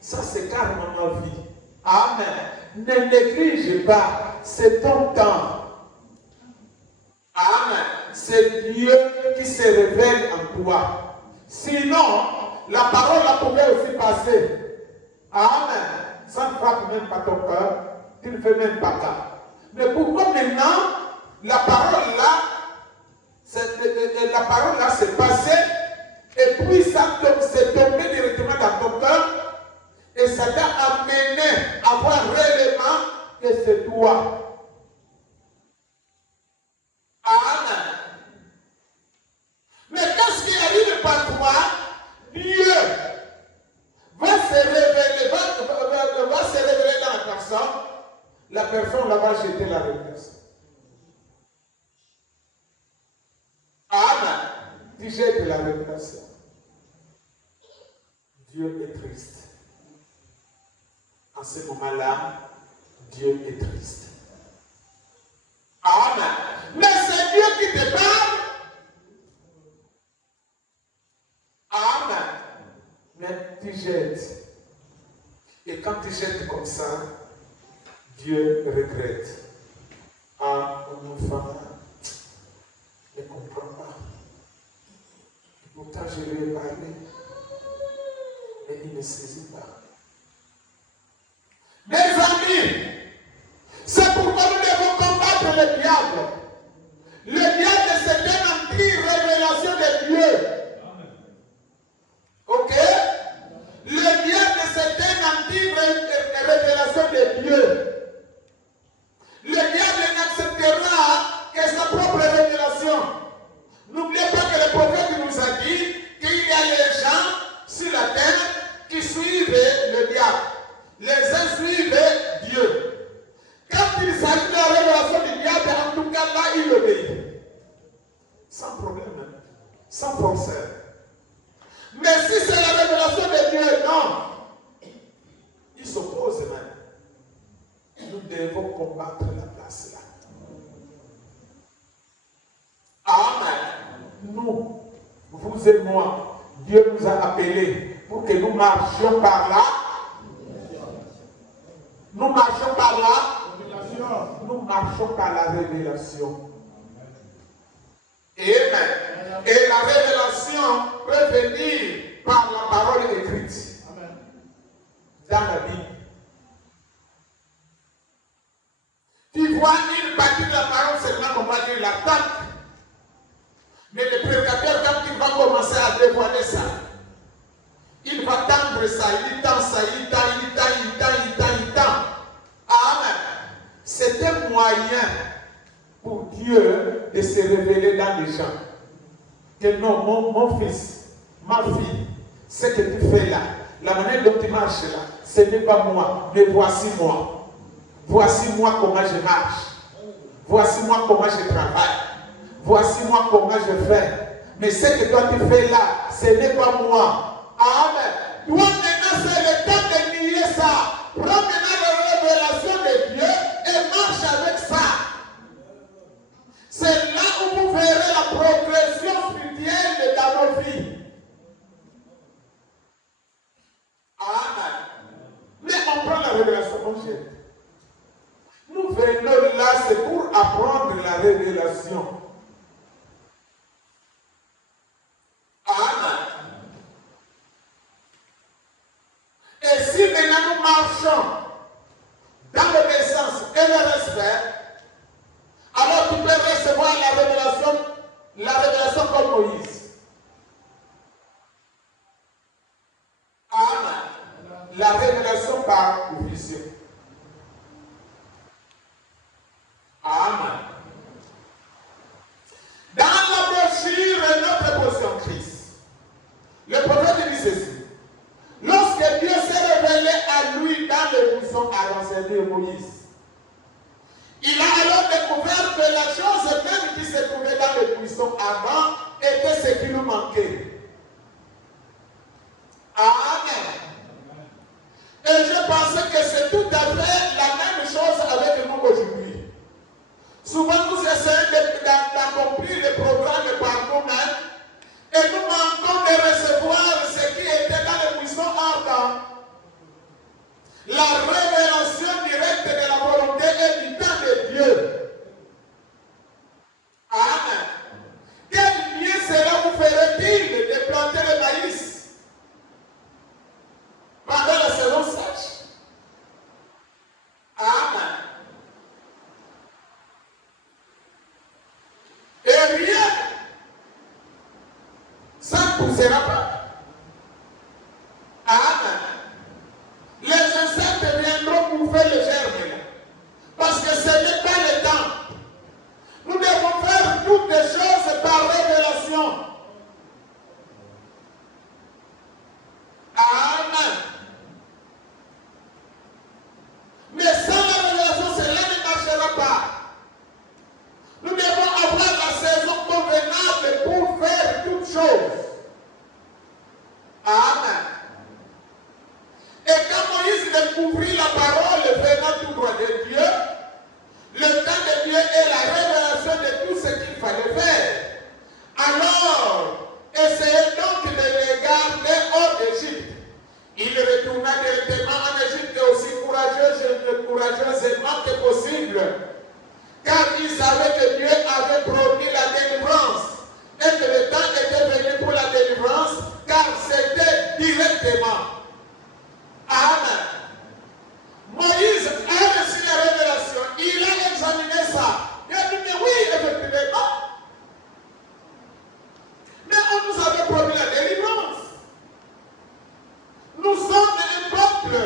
Ça c'est carrément ma vie. Amen. Ne néglige pas, c'est ton temps. Amen. C'est Dieu qui se révèle en toi. Sinon, la parole là pouvait aussi passer. Amen. Ça ne frappe même pas ton cœur. Tu ne fais même pas cas. Mais pourquoi maintenant, la parole là s'est passée et puis ça s'est tombé directement dans ton cœur et ça t'a amené à voir réellement que c'est toi. Amen. Mais qu'est-ce qui arrive par toi? Dieu va se révéler, va se révéler dans la personne. La personne là va jeter la révélation. Amen. Tu jettes la révélation. Dieu est triste. En ce moment-là, Dieu est triste. Amen. Mais c'est Dieu qui te parle. Amen. Mais tu jettes. Et quand tu jettes comme ça, Dieu regrette. Ah, mon enfant ne comprend pas. Pourtant, je lui ai parlé. Mais il ne saisit pas. Mes amis, c'est pourquoi nous devons combattre le diable. Le diable, c'est un anti-révélation de Dieu. Ok? Le diable, c'est un anti-révélation de Dieu. Le diable n'acceptera que sa propre révélation. N'oubliez pas que le prophète nous a dit qu'il y a les gens sur la terre qui suivent le diable. Les uns suivent Dieu. Quand il s'agit de la révélation du diable, en tout cas là, il obéit. Sans problème, sans forcer. Mais si c'est la révélation de Dieu, non. Il s'oppose même. Nous devons combattre la place là. Amen. Nous, vous et moi, Dieu nous a appelés pour que nous marchions par là. Nous marchons par là. Nous marchons par la révélation. Amen. Et la révélation peut venir par la parole écrite. Amen. Dans la Bible. Tu vois une partie de la parole seulement, on va dire l'attaque. Mais le prédicateur, quand il va commencer à dévoiler ça, il va tendre ça, il tend ça, il tend. Amen. C'est un moyen pour Dieu de se révéler dans les gens. Que non, mon fils, ma fille, ce que tu fais là, la manière dont tu marches là, ce n'est pas moi, mais voici moi. Voici moi comment je marche. Voici moi comment je travaille. Voici moi comment je fais. Mais ce que toi tu fais là, ce n'est pas moi. Amen. Toi maintenant, c'est le temps de nier ça. Prends maintenant la révélation de Dieu et marche avec ça. C'est là où vous verrez la progression spirituelle dans nos vies. Amen. Mais on prend la révélation, mon cher. Nous venons là, c'est pour apprendre la révélation. la révélation comme Moïse. Amen. La révélation par vision. Amen. Dans la brochure Notre Potion Christ, le prophète dit ceci. Lorsque Dieu s'est révélé à lui dans le buisson à renseigner Moïse, il a alors découvert que la chose même qui se trouvait dans le buisson avant était ce qui nous manquait. Amen. Et je pensais que c'est tout à fait la même chose avec nous aujourd'hui. Souvent nous essayons d'accomplir le programme par nous-mêmes et nous manquons de recevoir ce qui était dans le buisson ardent. La révélation directe de la volonté et du temps de Dieu. Amen. Quel bien cela vous ferait-il de planter le maïs pendant la saison sèche? Amen. Et rien, ça ne poussera pas. Amen. Les insectes viendront bouffer le germe. Parce que ce n'est pas le temps. Nous devons faire toutes les choses par révélation. Amen. Mais sans la révélation, cela ne marchera pas. Nous devons avoir la saison convenable pour faire toutes choses. Amen. Et quand Moïse découvrit la parole venant tout droit de Dieu, le temps de Dieu est la révélation de tout ce qu'il fallait faire. Alors, essayez donc de les garder hors d'Égypte. Il retourna directement en Égypte aussi courageusement que possible, car il savait que Dieu avait promis la délivrance et que le temps était venu pour la délivrance, car c'était directement. Amen. Moïse a reçu la révélation. Il a examiné ça. Il a dit, mais oui, effectivement. Mais on nous avait promis la délivrance. Nous sommes un peuple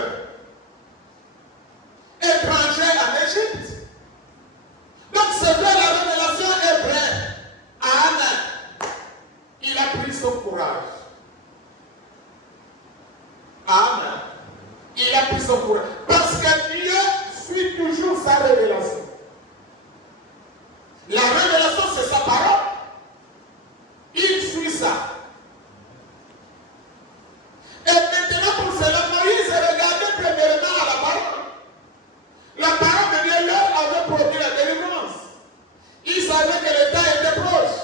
étranger en Égypte. Donc c'est vrai, la révélation est vraie. Amen. Il a pris son courage. Amen. Il a pris son courage. Parce que Dieu suit toujours sa révélation. La révélation, c'est sa parole. Il suit ça. Et maintenant, pour cela, Moïse regardait premièrement à la parole. La parole de Dieu leur avait promis la délivrance. Il savait que le temps était proche.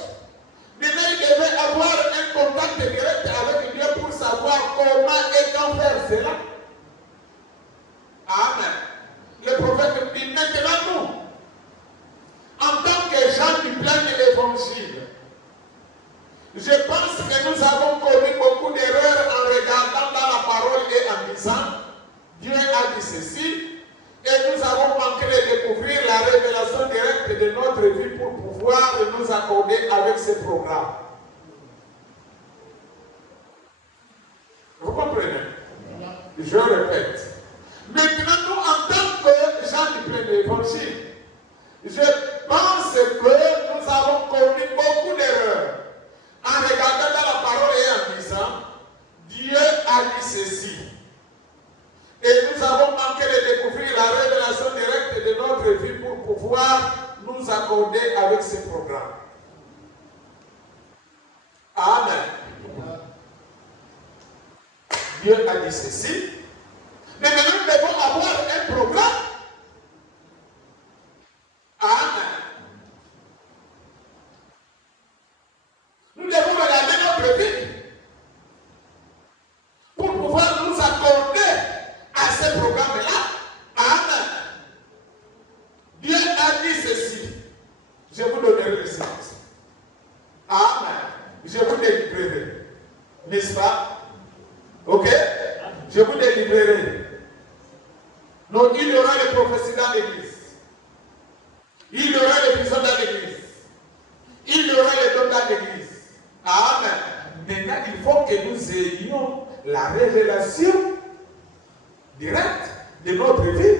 Maintenant, il devait avoir un contact direct avec Dieu pour savoir comment et quand faire cela. Amen. Le prophète dit maintenant nous, en tant que gens qui plaignent l'évangile, je pense que nous avons commis beaucoup d'erreurs en regardant dans la parole et en disant Dieu a dit ceci, et nous avons manqué de découvrir la révélation directe de notre vie pour pouvoir nous accorder avec ce programme. Vous comprenez? Je répète. Maintenant, nous, en tant que gens qui prennent l'évangile, je pense que nous avons commis beaucoup d'erreurs en regardant dans la parole et en disant Dieu a dit ceci. Et nous avons manqué de découvrir la révélation directe de notre vie pour pouvoir nous accorder avec ce programme. Amen. Dieu a dit ceci. Mais maintenant, nous devons avoir un programme. Amen. Nous devons regarder notre vie pour pouvoir nous accorder à ce programme-là. Amen. Dieu a dit ceci. Je vous donnerai le silence. Amen. Je vous délivrerai. N'est-ce pas? Ok? Je vous délivrerai. Donc il y aura les prophéties dans l'église. Il y aura les prisons dans l'église. la révélation directe de notre vie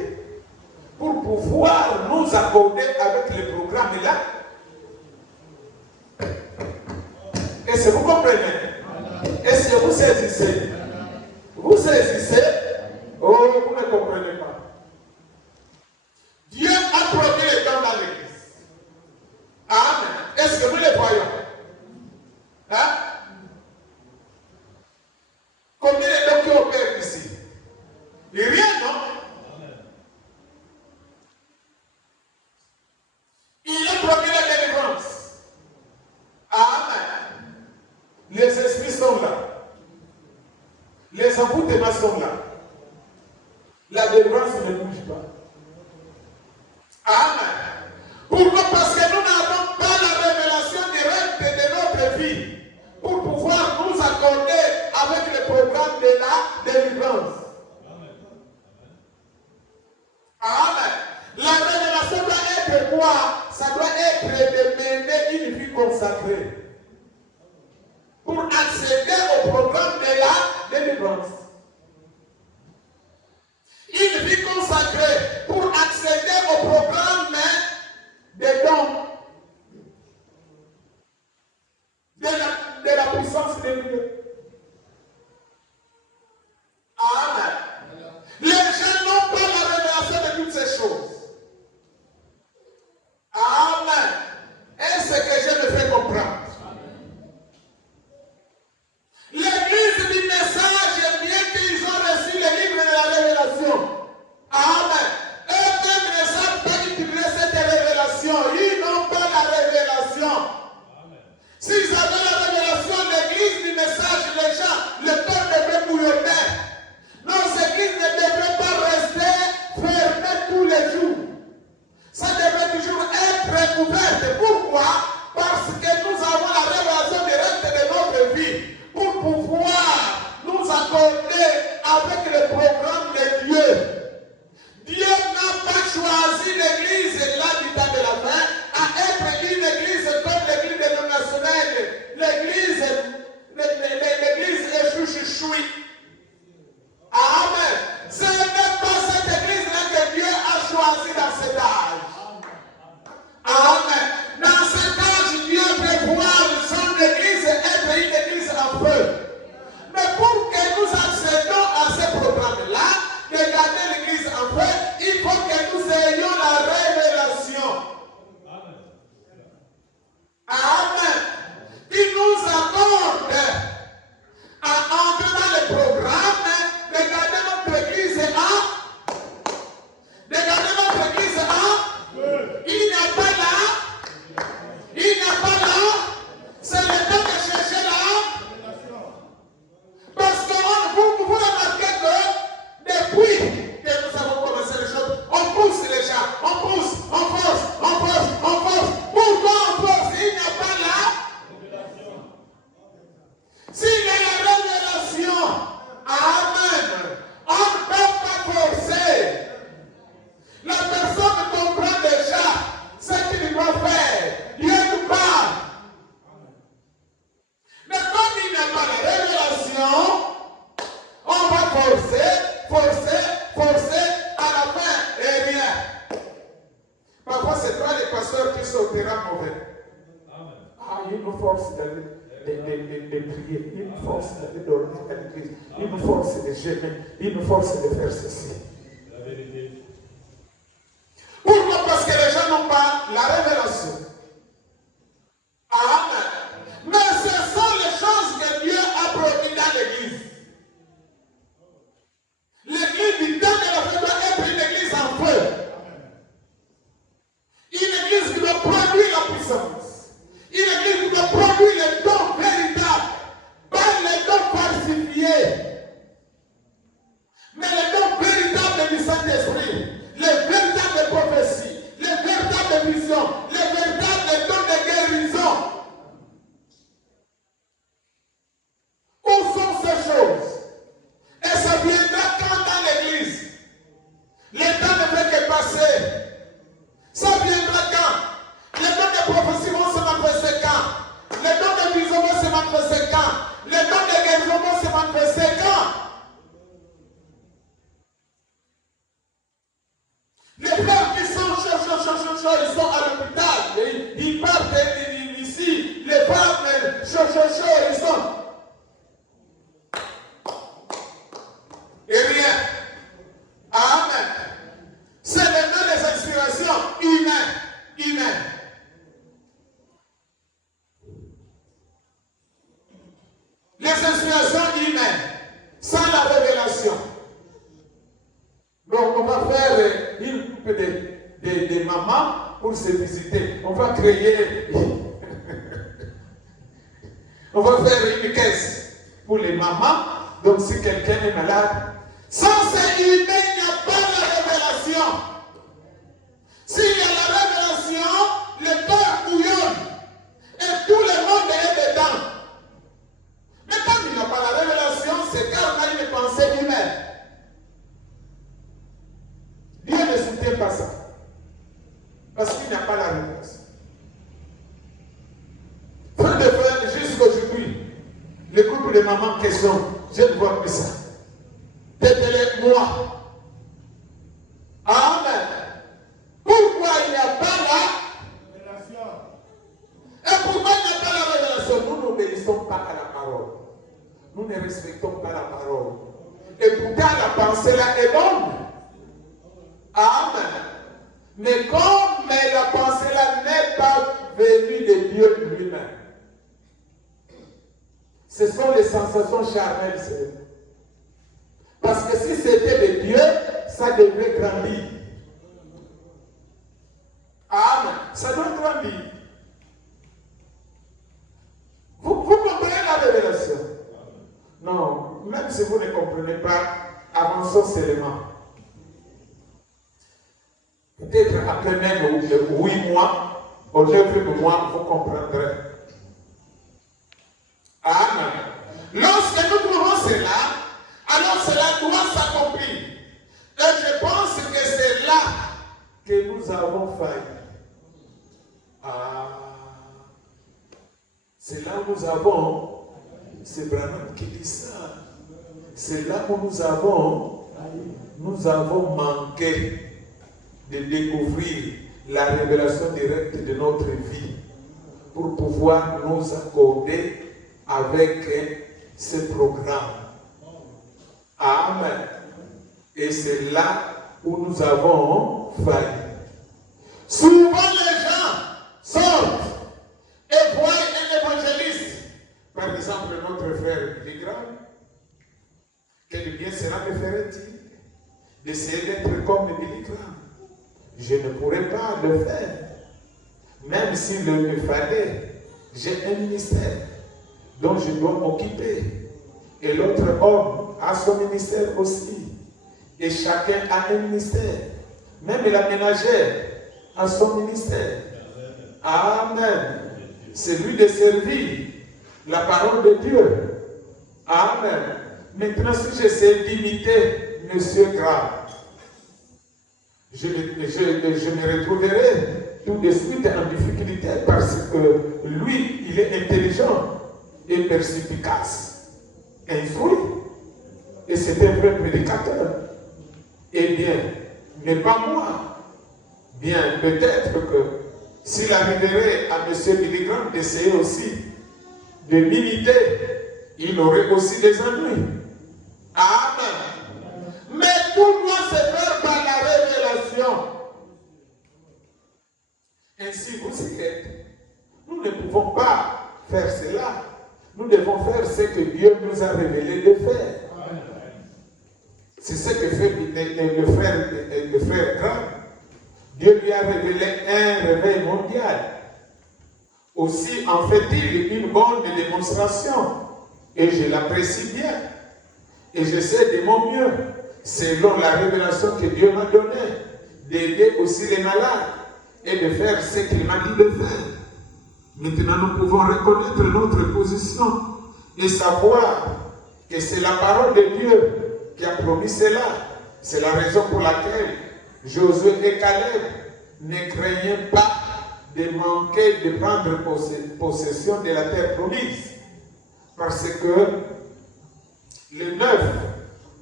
pour pouvoir nous accorder avec le programme là. Est-ce que vous comprenez? Est-ce que vous saisissez? Vous saisissez? Oh, vous ne comprenez pas. Dieu a promis les dons dans l'église. Amen. Est-ce que nous les voyons? Hein? Combien de dons qui opèrent ici? Rien, non? Il a promis la délivrance. Amen. Les esprits sont là. Les envoûtements sont là. La délivrance ne bouge pas. Amen. Pourquoi? Parce que nous n'avons pas la révélation directe de notre vie pour pouvoir nous accorder avec le programme de la délivrance. Amen. La révélation doit être quoi? Ça doit être de mener une vie consacrée pour accéder au programme de la délivrance. Une vie consacrée pour accéder au programme des dons de la puissance de Dieu. Amen. Les gens n'ont pas la révélation de toutes ces choses. Amen. Est-ce que je me fais comprendre? L'église du message, bien qu'ils ont reçu le livre de la révélation. Amen. Eux-mêmes ne savent pas utiliser cette révélation. Ils n'ont pas la révélation. Amen. S'ils avaient la révélation, l'église du message, les gens, le cœur devrait bouillonner. Nos églises ne devraient pas rester fermées tous les jours. Ça devrait toujours être ouverte. Pourquoi? Parce que nous avons la révélation directe de notre vie pour pouvoir nous accorder avec le programme de Dieu. Dieu n'a pas choisi l'église là du temps de la fin à être une église comme l'église dénominationnelle, l'église échouchoui. Amen. Ce n'est pas cette église-là que Dieu a choisi dans cet âge. Amen. Dans cet âge, Dieu prévoit son église être une église en feu. Mais pour que nous accédions à ce programme-là, de garder l'église en feu, il faut que nous ayons la révélation. Amen. Il nous accorde à entrer dans le programme de garder notre église en. De garder notre église en. Il n'y a pas là. Il n'y a pas là. C'est le temps de chercher là. Parce que vous remarquez que depuis que nous avons commencé les choses, on pousse les gens, on pousse, on force, on force, on force. Pourquoi on force? Il n'y a pas là. S'il y a la révélation, amen, on ne peut pas forcer. La personne comprend déjà ce qu'il doit faire. Dieu nous parle. Mais comme il n'y a pas la révélation, on va forcer, à la fin, et rien. Parfois, c'est pas les pasteurs qui sont au terrain mauvais. Ah, il nous force d'aller de prier, il nous force d'aller dormir à l'église, il nous force de jeûner, il nous force de faire ceci. La vérité. Pourquoi? Parce que les gens n'ont pas la révélation. Amen. Mais ce sont les choses que Dieu a promis dans l'église. L'église du temps de la fin doit être une église en feu. Une église qui doit produire la puissance. Une église qui doit produire les dons véritables. Pas les dons falsifiés. Mais les dons véritables du Saint-Esprit. Les véritables prophéties. Les véritables visions. Les véritables dons de guérison. Où sont ces choses? Et ça viendra quand dans l'église? Les temps ne fait que passer. Ça viendra quand? Les dons de prophétie vont se manifester quand? Les dons de vision vont se manifester quand? Les dons de guérison vont se manifester quand? chaud, ils sont à l'hôpital. Ils partent ici. Les femmes, chaud, ils sont. Et rien. Amen. C'est maintenant les inspirations humaines. Les inspirations humaines, sans la révélation. Donc on va faire une couple de mamans pour se visiter. On va créer, on va faire une caisse pour les mamans. Donc si quelqu'un est malade, sans ces humains, il n'y a pas la révélation. S'il y a la révélation, le cœur bouillonne et tout le monde est dedans. Mais comme il n'y a pas la révélation, c'est car on a une pensée humaine. Dieu ne soutient pas ça. Parce qu'il n'y a pas la révélation. Fin de frère, jusqu'aujourd'hui, le couple de mamans en question, je ne vois que ça. Moi. Amen. Pourquoi il n'y a pas la révélation? Et pourquoi il n'y a pas la révélation? Nous n'obéissons pas à la parole. Nous ne respectons pas la parole. Et pourtant la pensée là est bonne. Amen. Mais comme la pensée là n'est pas venue de Dieu lui-même, ce sont les sensations charnelles. Parce que si c'était de Dieu, ça devrait grandir. Amen. Ça doit grandir. Vous comprenez la révélation? Non, même si vous ne comprenez pas, avançons seulement. Peut-être après même 8 mois, au 9 mois, vous comprendrez. Amen. Lorsque nous trouvons cela, alors cela doit s'accomplir. Et je pense que c'est là que nous avons failli. C'est là où nous avons, c'est Branham qui dit ça. C'est là où nous avons manqué de découvrir la révélation directe de notre vie pour pouvoir nous accorder avec ce programme. Amen. Et c'est là où nous avons failli. Souvent les gens sortent et voient un évangéliste. Par exemple, notre frère Billy Graham. Quel bien cela me ferait-il d'essayer d'être comme Billy Graham? Je ne pourrais pas le faire. Même s'il me fallait, j'ai un ministère dont je dois m'occuper. Et l'autre homme a son ministère aussi. Et chacun a un ministère. Même la ménagère a son ministère. Amen. C'est lui de servir la parole de Dieu. Amen. Maintenant, si j'essaie d'imiter M. Graham, je me retrouverai tout de suite en difficulté parce que lui, il est intelligent et perspicace, instruit. Et c'est un vrai prédicateur. Eh bien, mais pas moi. Bien, peut-être que s'il arriverait à M. Billy Graham d'essayer aussi de m'imiter, il aurait aussi des ennuis. Amen. Mais tout doit se faire par la révélation. Ainsi, vous êtes. Nous ne pouvons pas faire cela. Nous devons faire ce que Dieu nous a révélé de faire. C'est ce que fait le frère Graham. Dieu lui a révélé un réveil mondial. Aussi en fait-il une bonne démonstration. Et je l'apprécie bien. Et j'essaie de mon mieux, selon la révélation que Dieu m'a donnée, d'aider aussi les malades et de faire ce qu'il m'a dit de faire. Maintenant, nous pouvons reconnaître notre position et savoir que c'est la parole de Dieu qui a promis cela. C'est la raison pour laquelle Josué et Caleb ne craignaient pas de manquer de prendre possession de la terre promise. Parce que les 9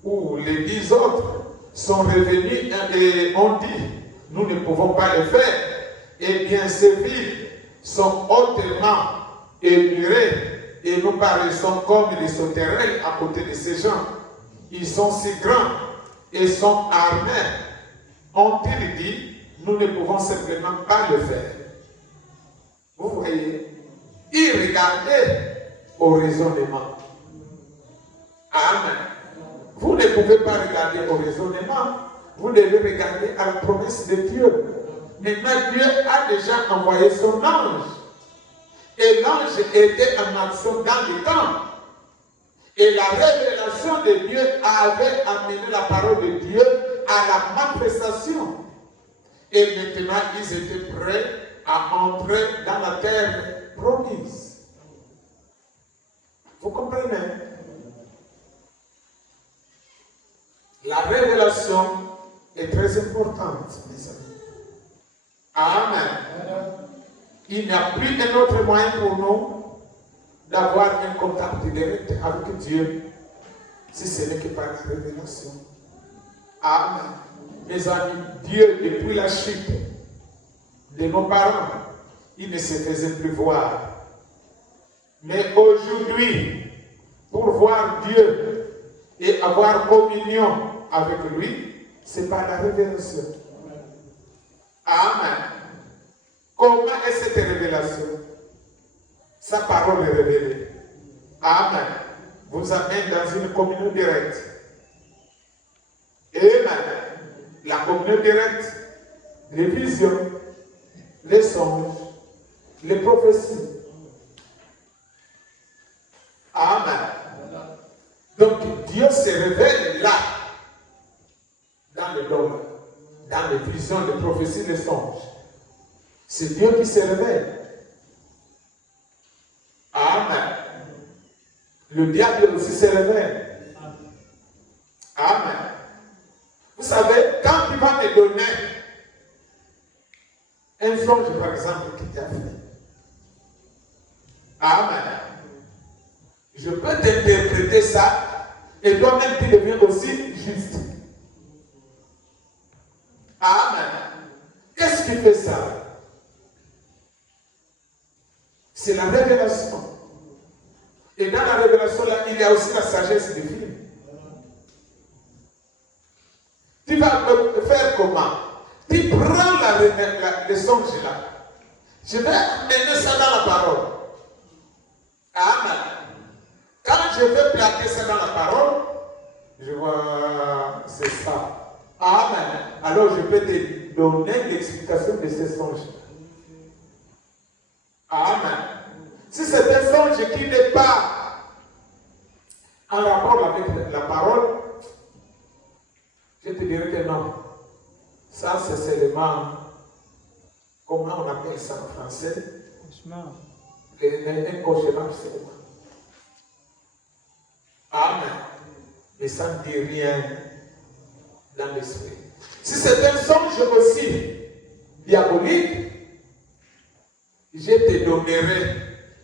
ou les 10 autres sont revenus et ont dit, nous ne pouvons pas le faire. Eh bien, ces villes sont hautement élevées et nous paraissons comme les sauterelles à côté de ces gens. Ils sont si grands et sont armés. Ont-ils dit, nous ne pouvons simplement pas le faire. Vous voyez, ils regardaient au raisonnement. Amen. Vous ne pouvez pas regarder au raisonnement, vous devez regarder à la promesse de Dieu. Maintenant, Dieu a déjà envoyé son ange. Et l'ange était en action dans le temps. Et la révélation de Dieu avait amené la parole de Dieu à la manifestation. Et maintenant, ils étaient prêts à entrer dans la terre promise. Vous comprenez? La révélation est très importante, mes amis. Amen. Il n'y a plus un autre moyen pour nous d'avoir un contact direct avec Dieu si ce n'est que par la révélation. Amen. Mes amis, Dieu, depuis la chute de nos parents, il ne se faisait plus voir. Mais aujourd'hui, pour voir Dieu et avoir communion avec lui, c'est par la révélation. Amen. Comment est cette révélation? Sa parole est révélée. Amen. Vous amène dans une communion directe. Amen. La communion directe, les visions, les songes, les prophéties. Amen. Donc Dieu se révèle là, dans le dôme, dans les visions, les prophéties, les songes. C'est Dieu qui se révèle. Amen. Le diable aussi se révèle. Amen. Vous savez, quand tu vas me donner un songe, par exemple, qui t'a fait. Amen. Je peux t'interpréter ça et toi-même tu deviens aussi juste. Amen. Qu'est-ce qui fait ça? C'est la révélation. Et dans la révélation, là, il y a aussi la sagesse divine. Tu vas me faire comment? Tu prends le songe là. Je vais amener ça dans la parole. Amen. Quand je vais placer ça dans la parole, je vois, c'est ça. Amen. Alors je peux te donner l'explication de ce songe. Amen. Si c'est un songe qui n'est pas en rapport avec la parole, je te dirais que non. Ça, c'est seulement, comment on appelle ça en français? Cauchemar. Un cauchemar seulement. Amen. Mais ça ne dit rien dans l'esprit. Si c'est un songe aussi diabolique, je te donnerai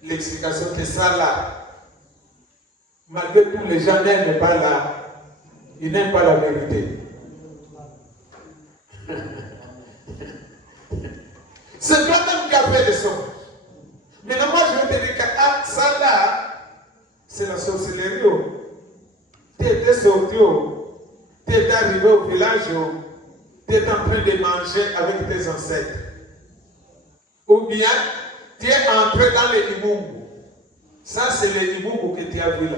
l'explication que ça là. Malgré tout, les gens n'aiment pas là. Ils n'aiment pas la vérité. C'est toi-même qui as fait le songe. Mais moi, je vais te dire que ça là, c'est la sorcellerie. Tu étais sorti, tu étais arrivé au village, tu es en train de manger avec tes ancêtres. Ou bien, tu es entré dans les Imumbu. Ça, c'est les Imumbu que tu as vu là.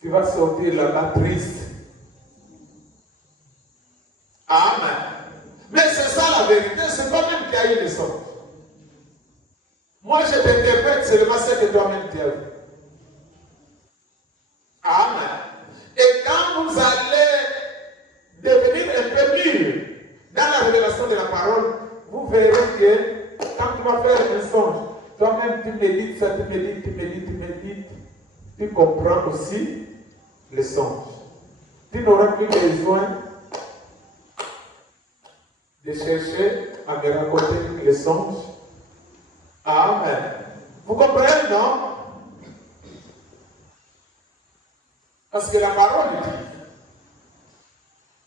Tu vas sortir là-bas triste. Amen. Mais c'est ça la vérité, c'est toi-même qui as eu le songe. Moi, je t'interprète seulement ce que toi-même tu as vu. Amen. Et quand vous allez devenir un peu mûr dans la révélation de la parole, vous verrez que quand tu vas faire un songe, toi-même tu médites ça, tu médites, tu comprends aussi les songes. Tu n'auras plus besoin de chercher à me raconter les songes. Amen. Vous comprenez, non? Parce que la parole dit,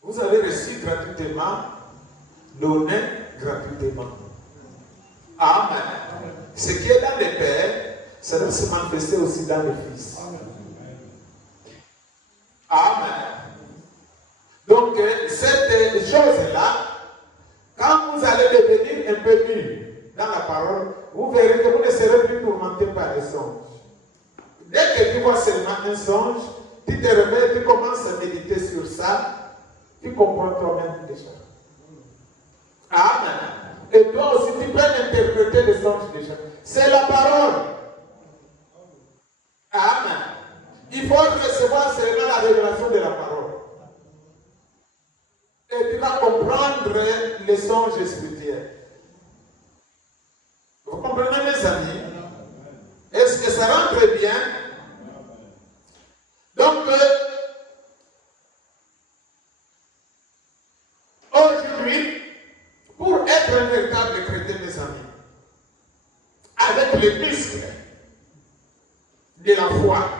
vous avez reçu gratuitement, donné gratuitement. Amen. Ce qui est dans le Père, ça doit se manifester aussi dans le Fils. Amen. Donc, cette chose-là, quand vous allez devenir un peu mûr dans la parole, vous verrez que vous ne serez plus tourmenté par les songes. Dès que tu vois seulement un songe, tu te réveilles, tu commences à méditer sur ça, tu comprends toi-même déjà. Amen. Et toi aussi, tu peux interpréter les songes déjà. C'est la parole. Amen. Il faut recevoir seulement la révélation de la parole. Et tu vas comprendre les songes spirituels. Vous comprenez, mes amis? Est-ce que ça rentre bien? Donc, aujourd'hui, pour être un véritable chrétien, mes amis, avec les muscles de la foi,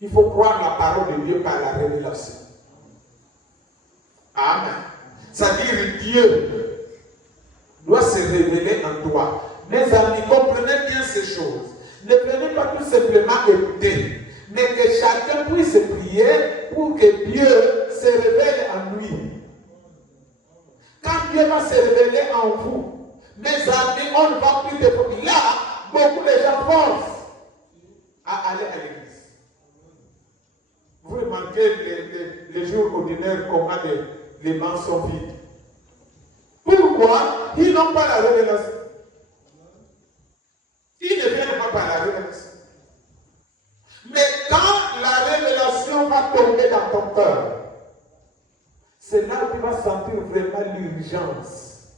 il faut croire la parole de Dieu par la révélation. Amen. C'est-à-dire Dieu doit se révéler en toi. Mes amis, comprenez bien ces choses. Ne venez pas tout simplement écouter, mais que chacun puisse prier pour que Dieu se révèle en lui. Quand Dieu va se révéler en vous, mes amis, on ne va plus de là, beaucoup de gens forcent à aller à l'église. Vous remarquez les jours ordinaires, comment les bancs sont vides. Pourquoi? Ils n'ont pas la révélation. Ils ne viennent pas par la révélation. Mais quand la révélation va tomber dans ton cœur, c'est là où tu vas sentir vraiment l'urgence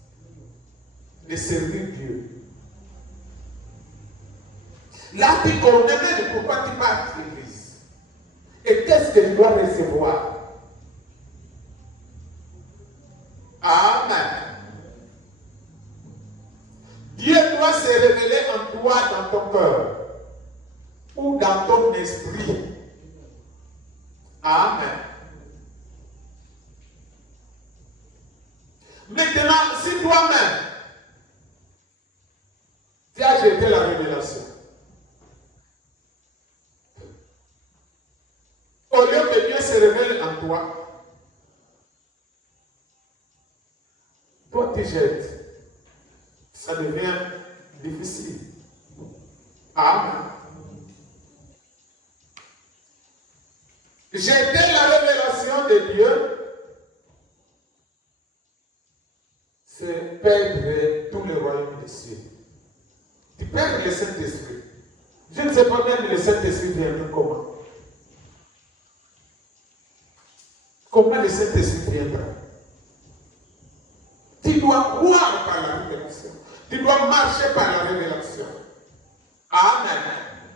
de servir Dieu. Là, tu connais même pourquoi tu pars à l'église. Et qu'est-ce que tu dois recevoir? Amen. Dieu doit se révéler en toi, dans ton cœur ou dans ton esprit. Amen. Maintenant, si toi-même, tu as jeté la révélation, au lieu que Dieu se révèle en toi, toi tu jettes. Ça devient difficile. Amen. Jeter la révélation de Dieu, c'est perdre tout le royaume des cieux. Tu perds le Saint-Esprit. Je ne sais pas même le Saint-Esprit viendra comment. Comment le Saint-Esprit viendra? Tu dois croire par la révélation. Tu dois marcher par la révélation. Amen.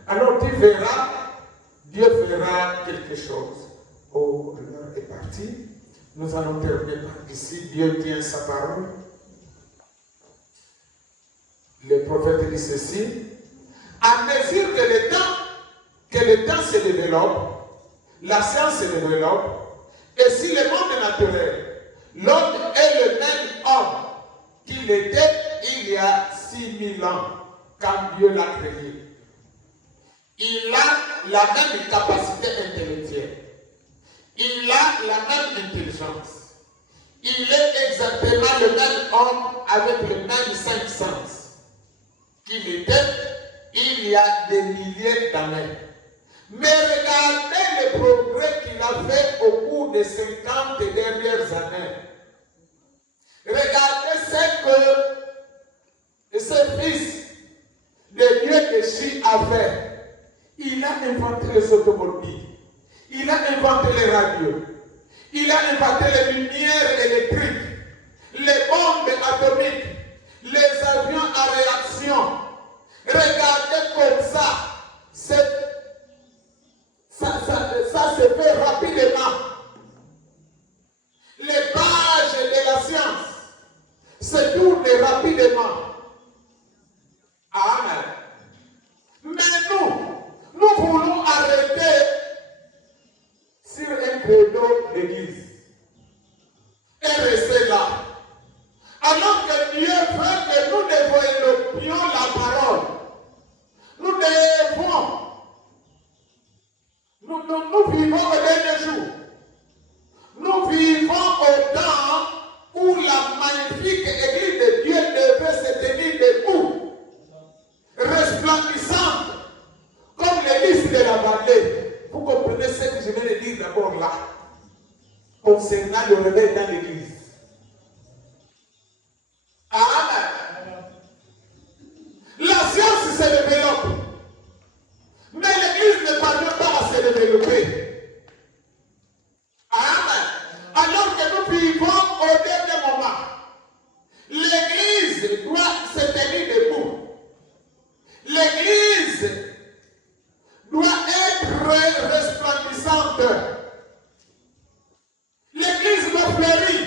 Alors tu verras, Dieu fera quelque chose. Oh, l'heure est partie. Nous allons terminer par ici. Dieu tient sa parole. Le prophète dit ceci. À mesure que le temps se développe, la science se développe, et si le monde naturel, l'homme est le même homme qu'il était il y a 6000 ans, quand Dieu l'a créé. Il a la même capacité intellectuelle. Il a la même intelligence. Il est exactement le même homme avec le même cinq sens qu'il était il y a des milliers d'années. Mais regardez le progrès qu'il a fait au cours des 50 dernières années. Regardez ce que ce fils de Dieu déchu a fait. Il a inventé les automobiles. Il a inventé les radios. Il a inventé les lumières électriques, les bombes atomiques, les avions à réaction. Regardez comme ça. Ça se fait rapidement. Les pages de la science se tournent rapidement. Amen. Mais nous voulons arrêter sur un credo d'église et rester là. Alors que Dieu veut que nous resplendissante, comme les lys de la vallée. Vous comprenez ce que je viens de dire d'abord là, concernant le réveil dans l'église. Amen. La science se développe, mais l'église ne parvient pas à se développer. Amen. Alors que nous vivons au dernier moment, l'église doit se tenir debout. L'église doit être resplendissante. L'église doit fleurir.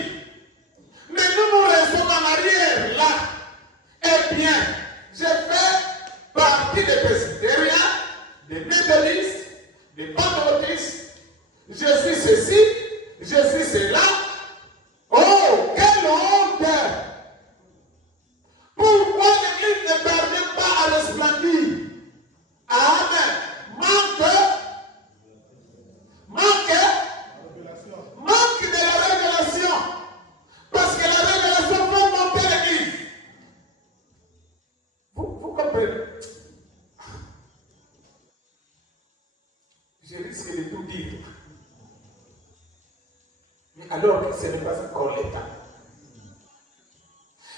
Mais nous restons en arrière là. Eh bien, je fais partie des presbytériens, des méthodistes, des pentecôtistes. Je suis ceci, je suis cela. Oh, quelle honte! Pourquoi l'église ne parvient pas à resplendir? Amen. Manque de la révélation. Parce que la révélation fait monter l'église. Vous comprenez? Je risque de tout dire. Mais alors que ce n'est pas encore l'état.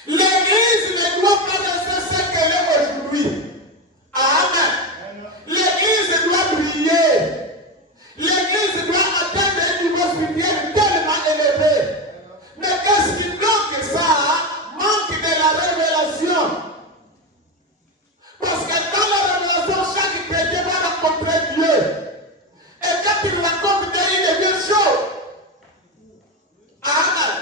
L'église ne doit pas rester ce qu'elle est aujourd'hui. Amen. L'église doit briller. L'église doit atteindre un niveau spirituel tellement élevé. Mais qu'est-ce qui bloque ça? Manque de la révélation. Parce que dans la révélation, chaque chrétien va rencontrer Dieu. Et quand il rencontre Dieu, il devient chaud. Amen.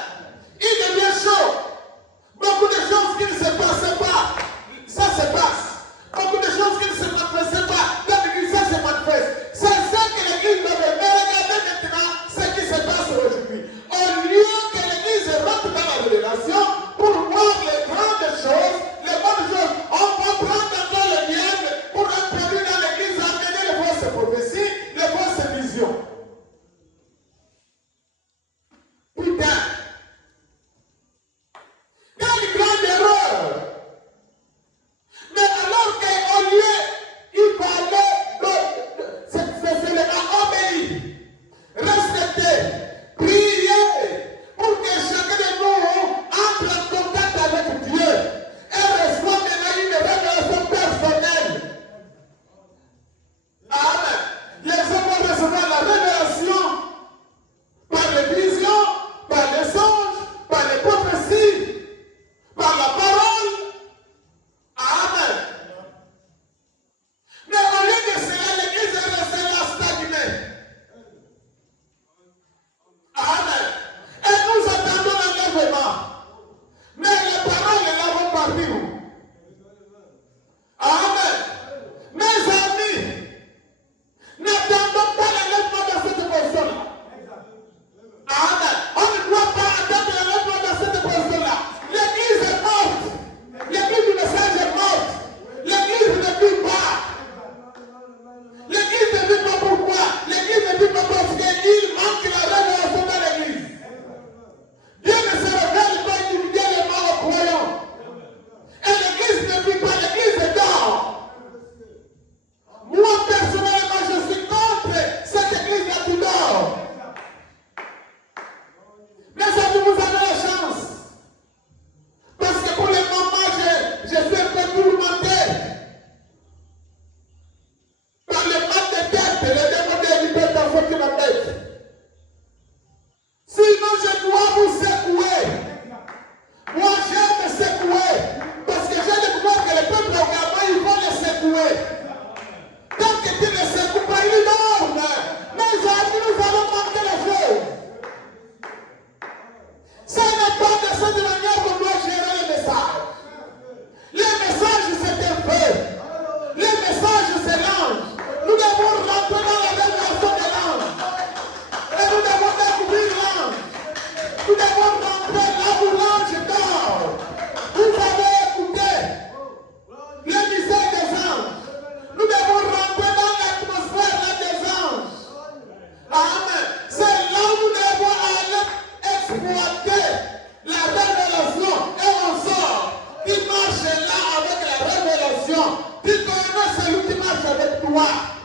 gloire.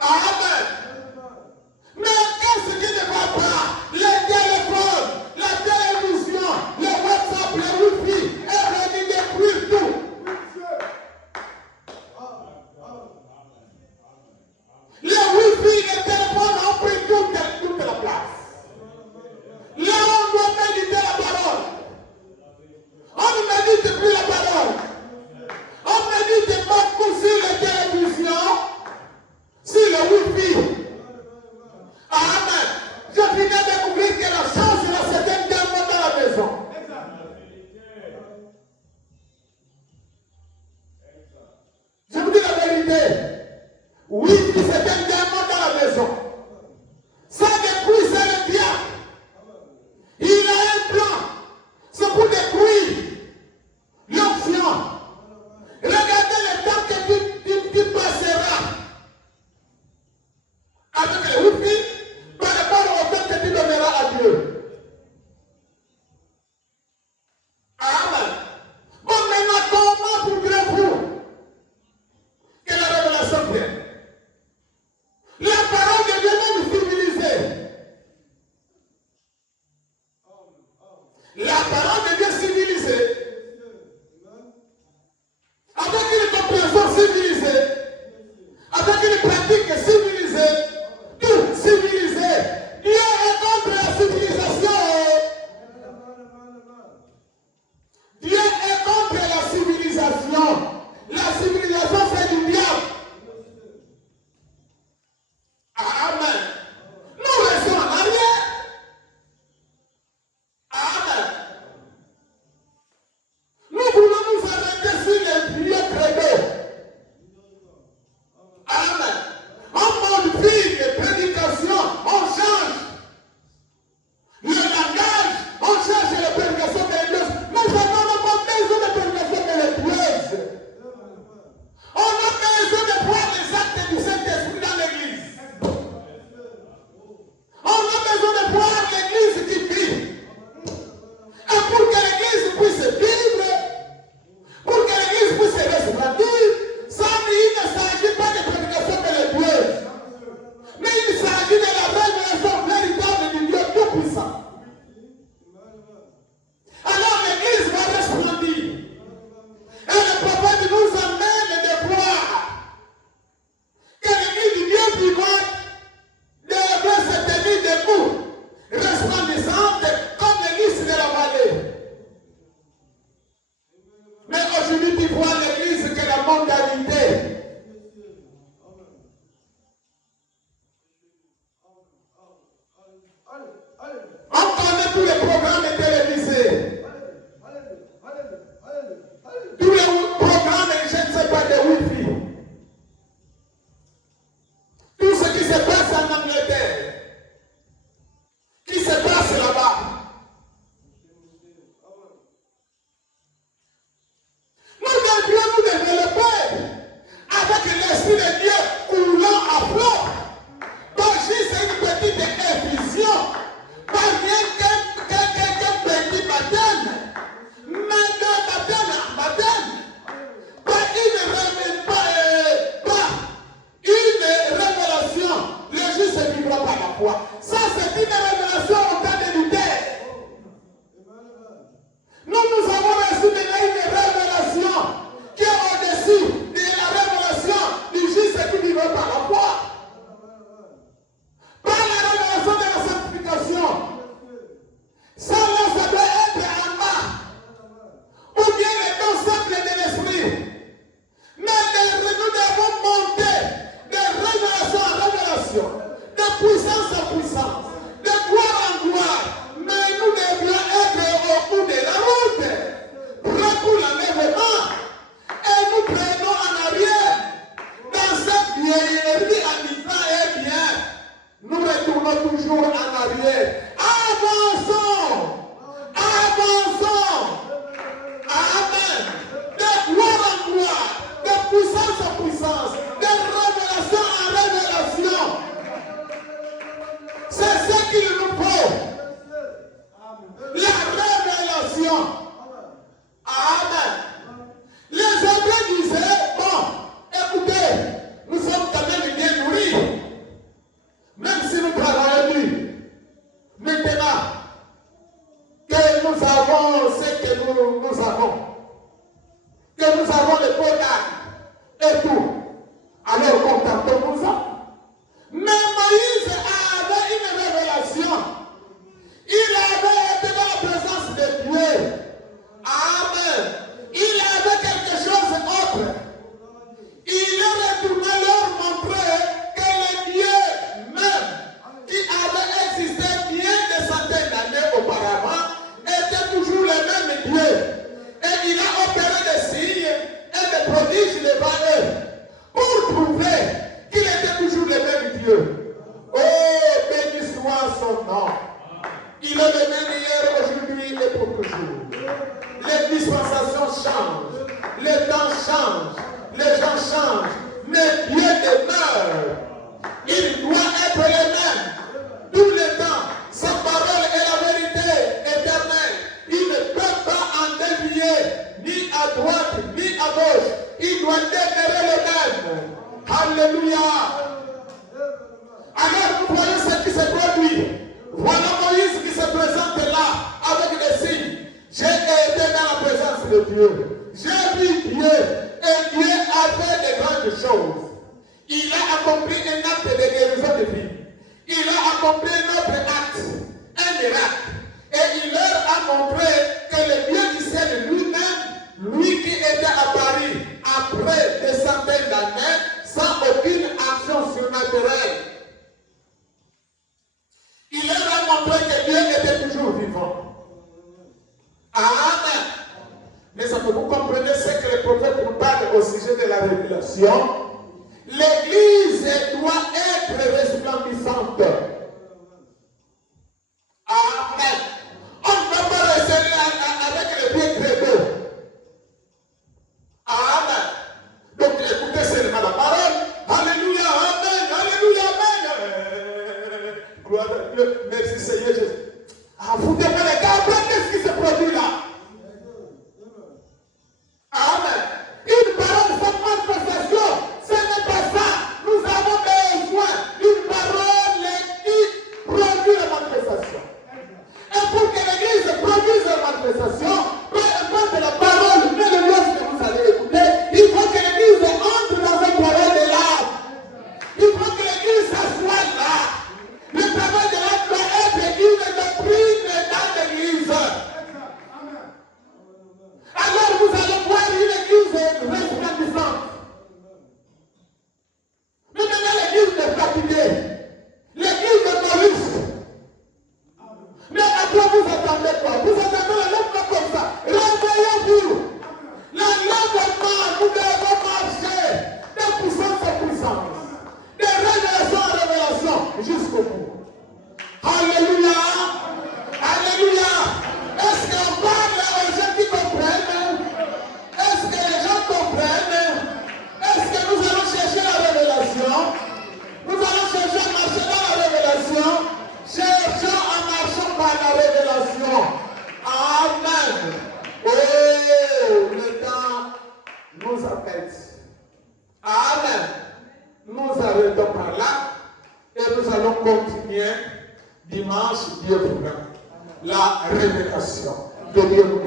Amen. Mais qu'est-ce qui ne va pas? Les téléphones, la télévision, le WhatsApp, le Wi-Fi, est venu détruire tout. Le Wi-Fi, les téléphones ont pris toute la place. Là, on doit méditer la parole. On ne médite plus la parole. On médite beaucoup sur les les peaux d'âne et tout. Alors contentons-nous ça. Mais Moïse avait une révélation. Il avait été dans la présence de Dieu. Amen. Il avait quelque chose d'autre. Il est retourné leur montrer que le Dieu même qui avait existé bien des centaines d'années auparavant était toujours le même Dieu. Et il a opéré des signes et des prodiges devant eux pour prouver qu'il était toujours le même Dieu. Oh, béni soit son nom. Il est le même hier, aujourd'hui et pour toujours. Les dispensations changent, les temps changent, les gens changent, mais Dieu demeure. Il doit être le même tout le temps. Sa parole est la vérité éternelle. Il ne peut pas en dévier ni à droite ni à gauche. Il doit demeurer le même. Alléluia. Alors nous voyons ce qui se produit. Voilà Moïse qui se présente là avec des signes. J'ai été dans la présence de Dieu. J'ai vu Dieu et Dieu a fait de grandes choses. Il a accompli un acte de guérison de vie. Il a accompli un autre acte, un miracle. Et il leur a montré que le Dieu du ciel lui-même, lui qui était apparu après des centaines d'années, sans aucune action surnaturelle, il leur a montré que Dieu était toujours vivant. Amen. Mais ça que vous comprenez ce que le prophète nous parle au sujet de la révélation. L'église doit être resplendissante. Amen. On ne peut pas rester avec les pieds crédeux. Amen. Donc écoutez seulement la parole. Alléluia, amen, alléluia, amen. Gloire à Dieu. Merci Seigneur Jésus. Ah, vous devez regarder qu'est-ce qui se produit là. Amen. Une parole sans manifestation, ce n'est pas ça. Nous avons besoin d'une parole qui produit la manifestation. Et pour que l'église produise la manifestation, peu importe la parole mélodieuse que vous allez écouter, il faut que l'église entre dans un travail de l'âme. Il faut que l'église s'assoie là. Le travail de l'âme doit être une doctrine dans l'église. Alors vous allez voir une église resplendissante. Mais maintenant l'église est fatiguée. L'église de Maurice. Mais après vous attendez quoi? Vous attendez la lèvre comme ça. Réveillez-vous. La lèvre, nous devons marcher de puissance en puissance. De révélation en révélation jusqu'au bout. Alléluia. Alléluia. Est-ce qu'on parle aux gens qui comprennent? Est-ce que les gens comprennent? Est-ce que nous allons chercher la révélation? Nous allons chercher à marcher dans la révélation. Cherchons en marchant par la révélation. Amen. Oh, le temps nous appelle. Amen. Nous arrêtons par là et nous allons continuer dimanche, Dieu voulant. La révélation de Dieu nous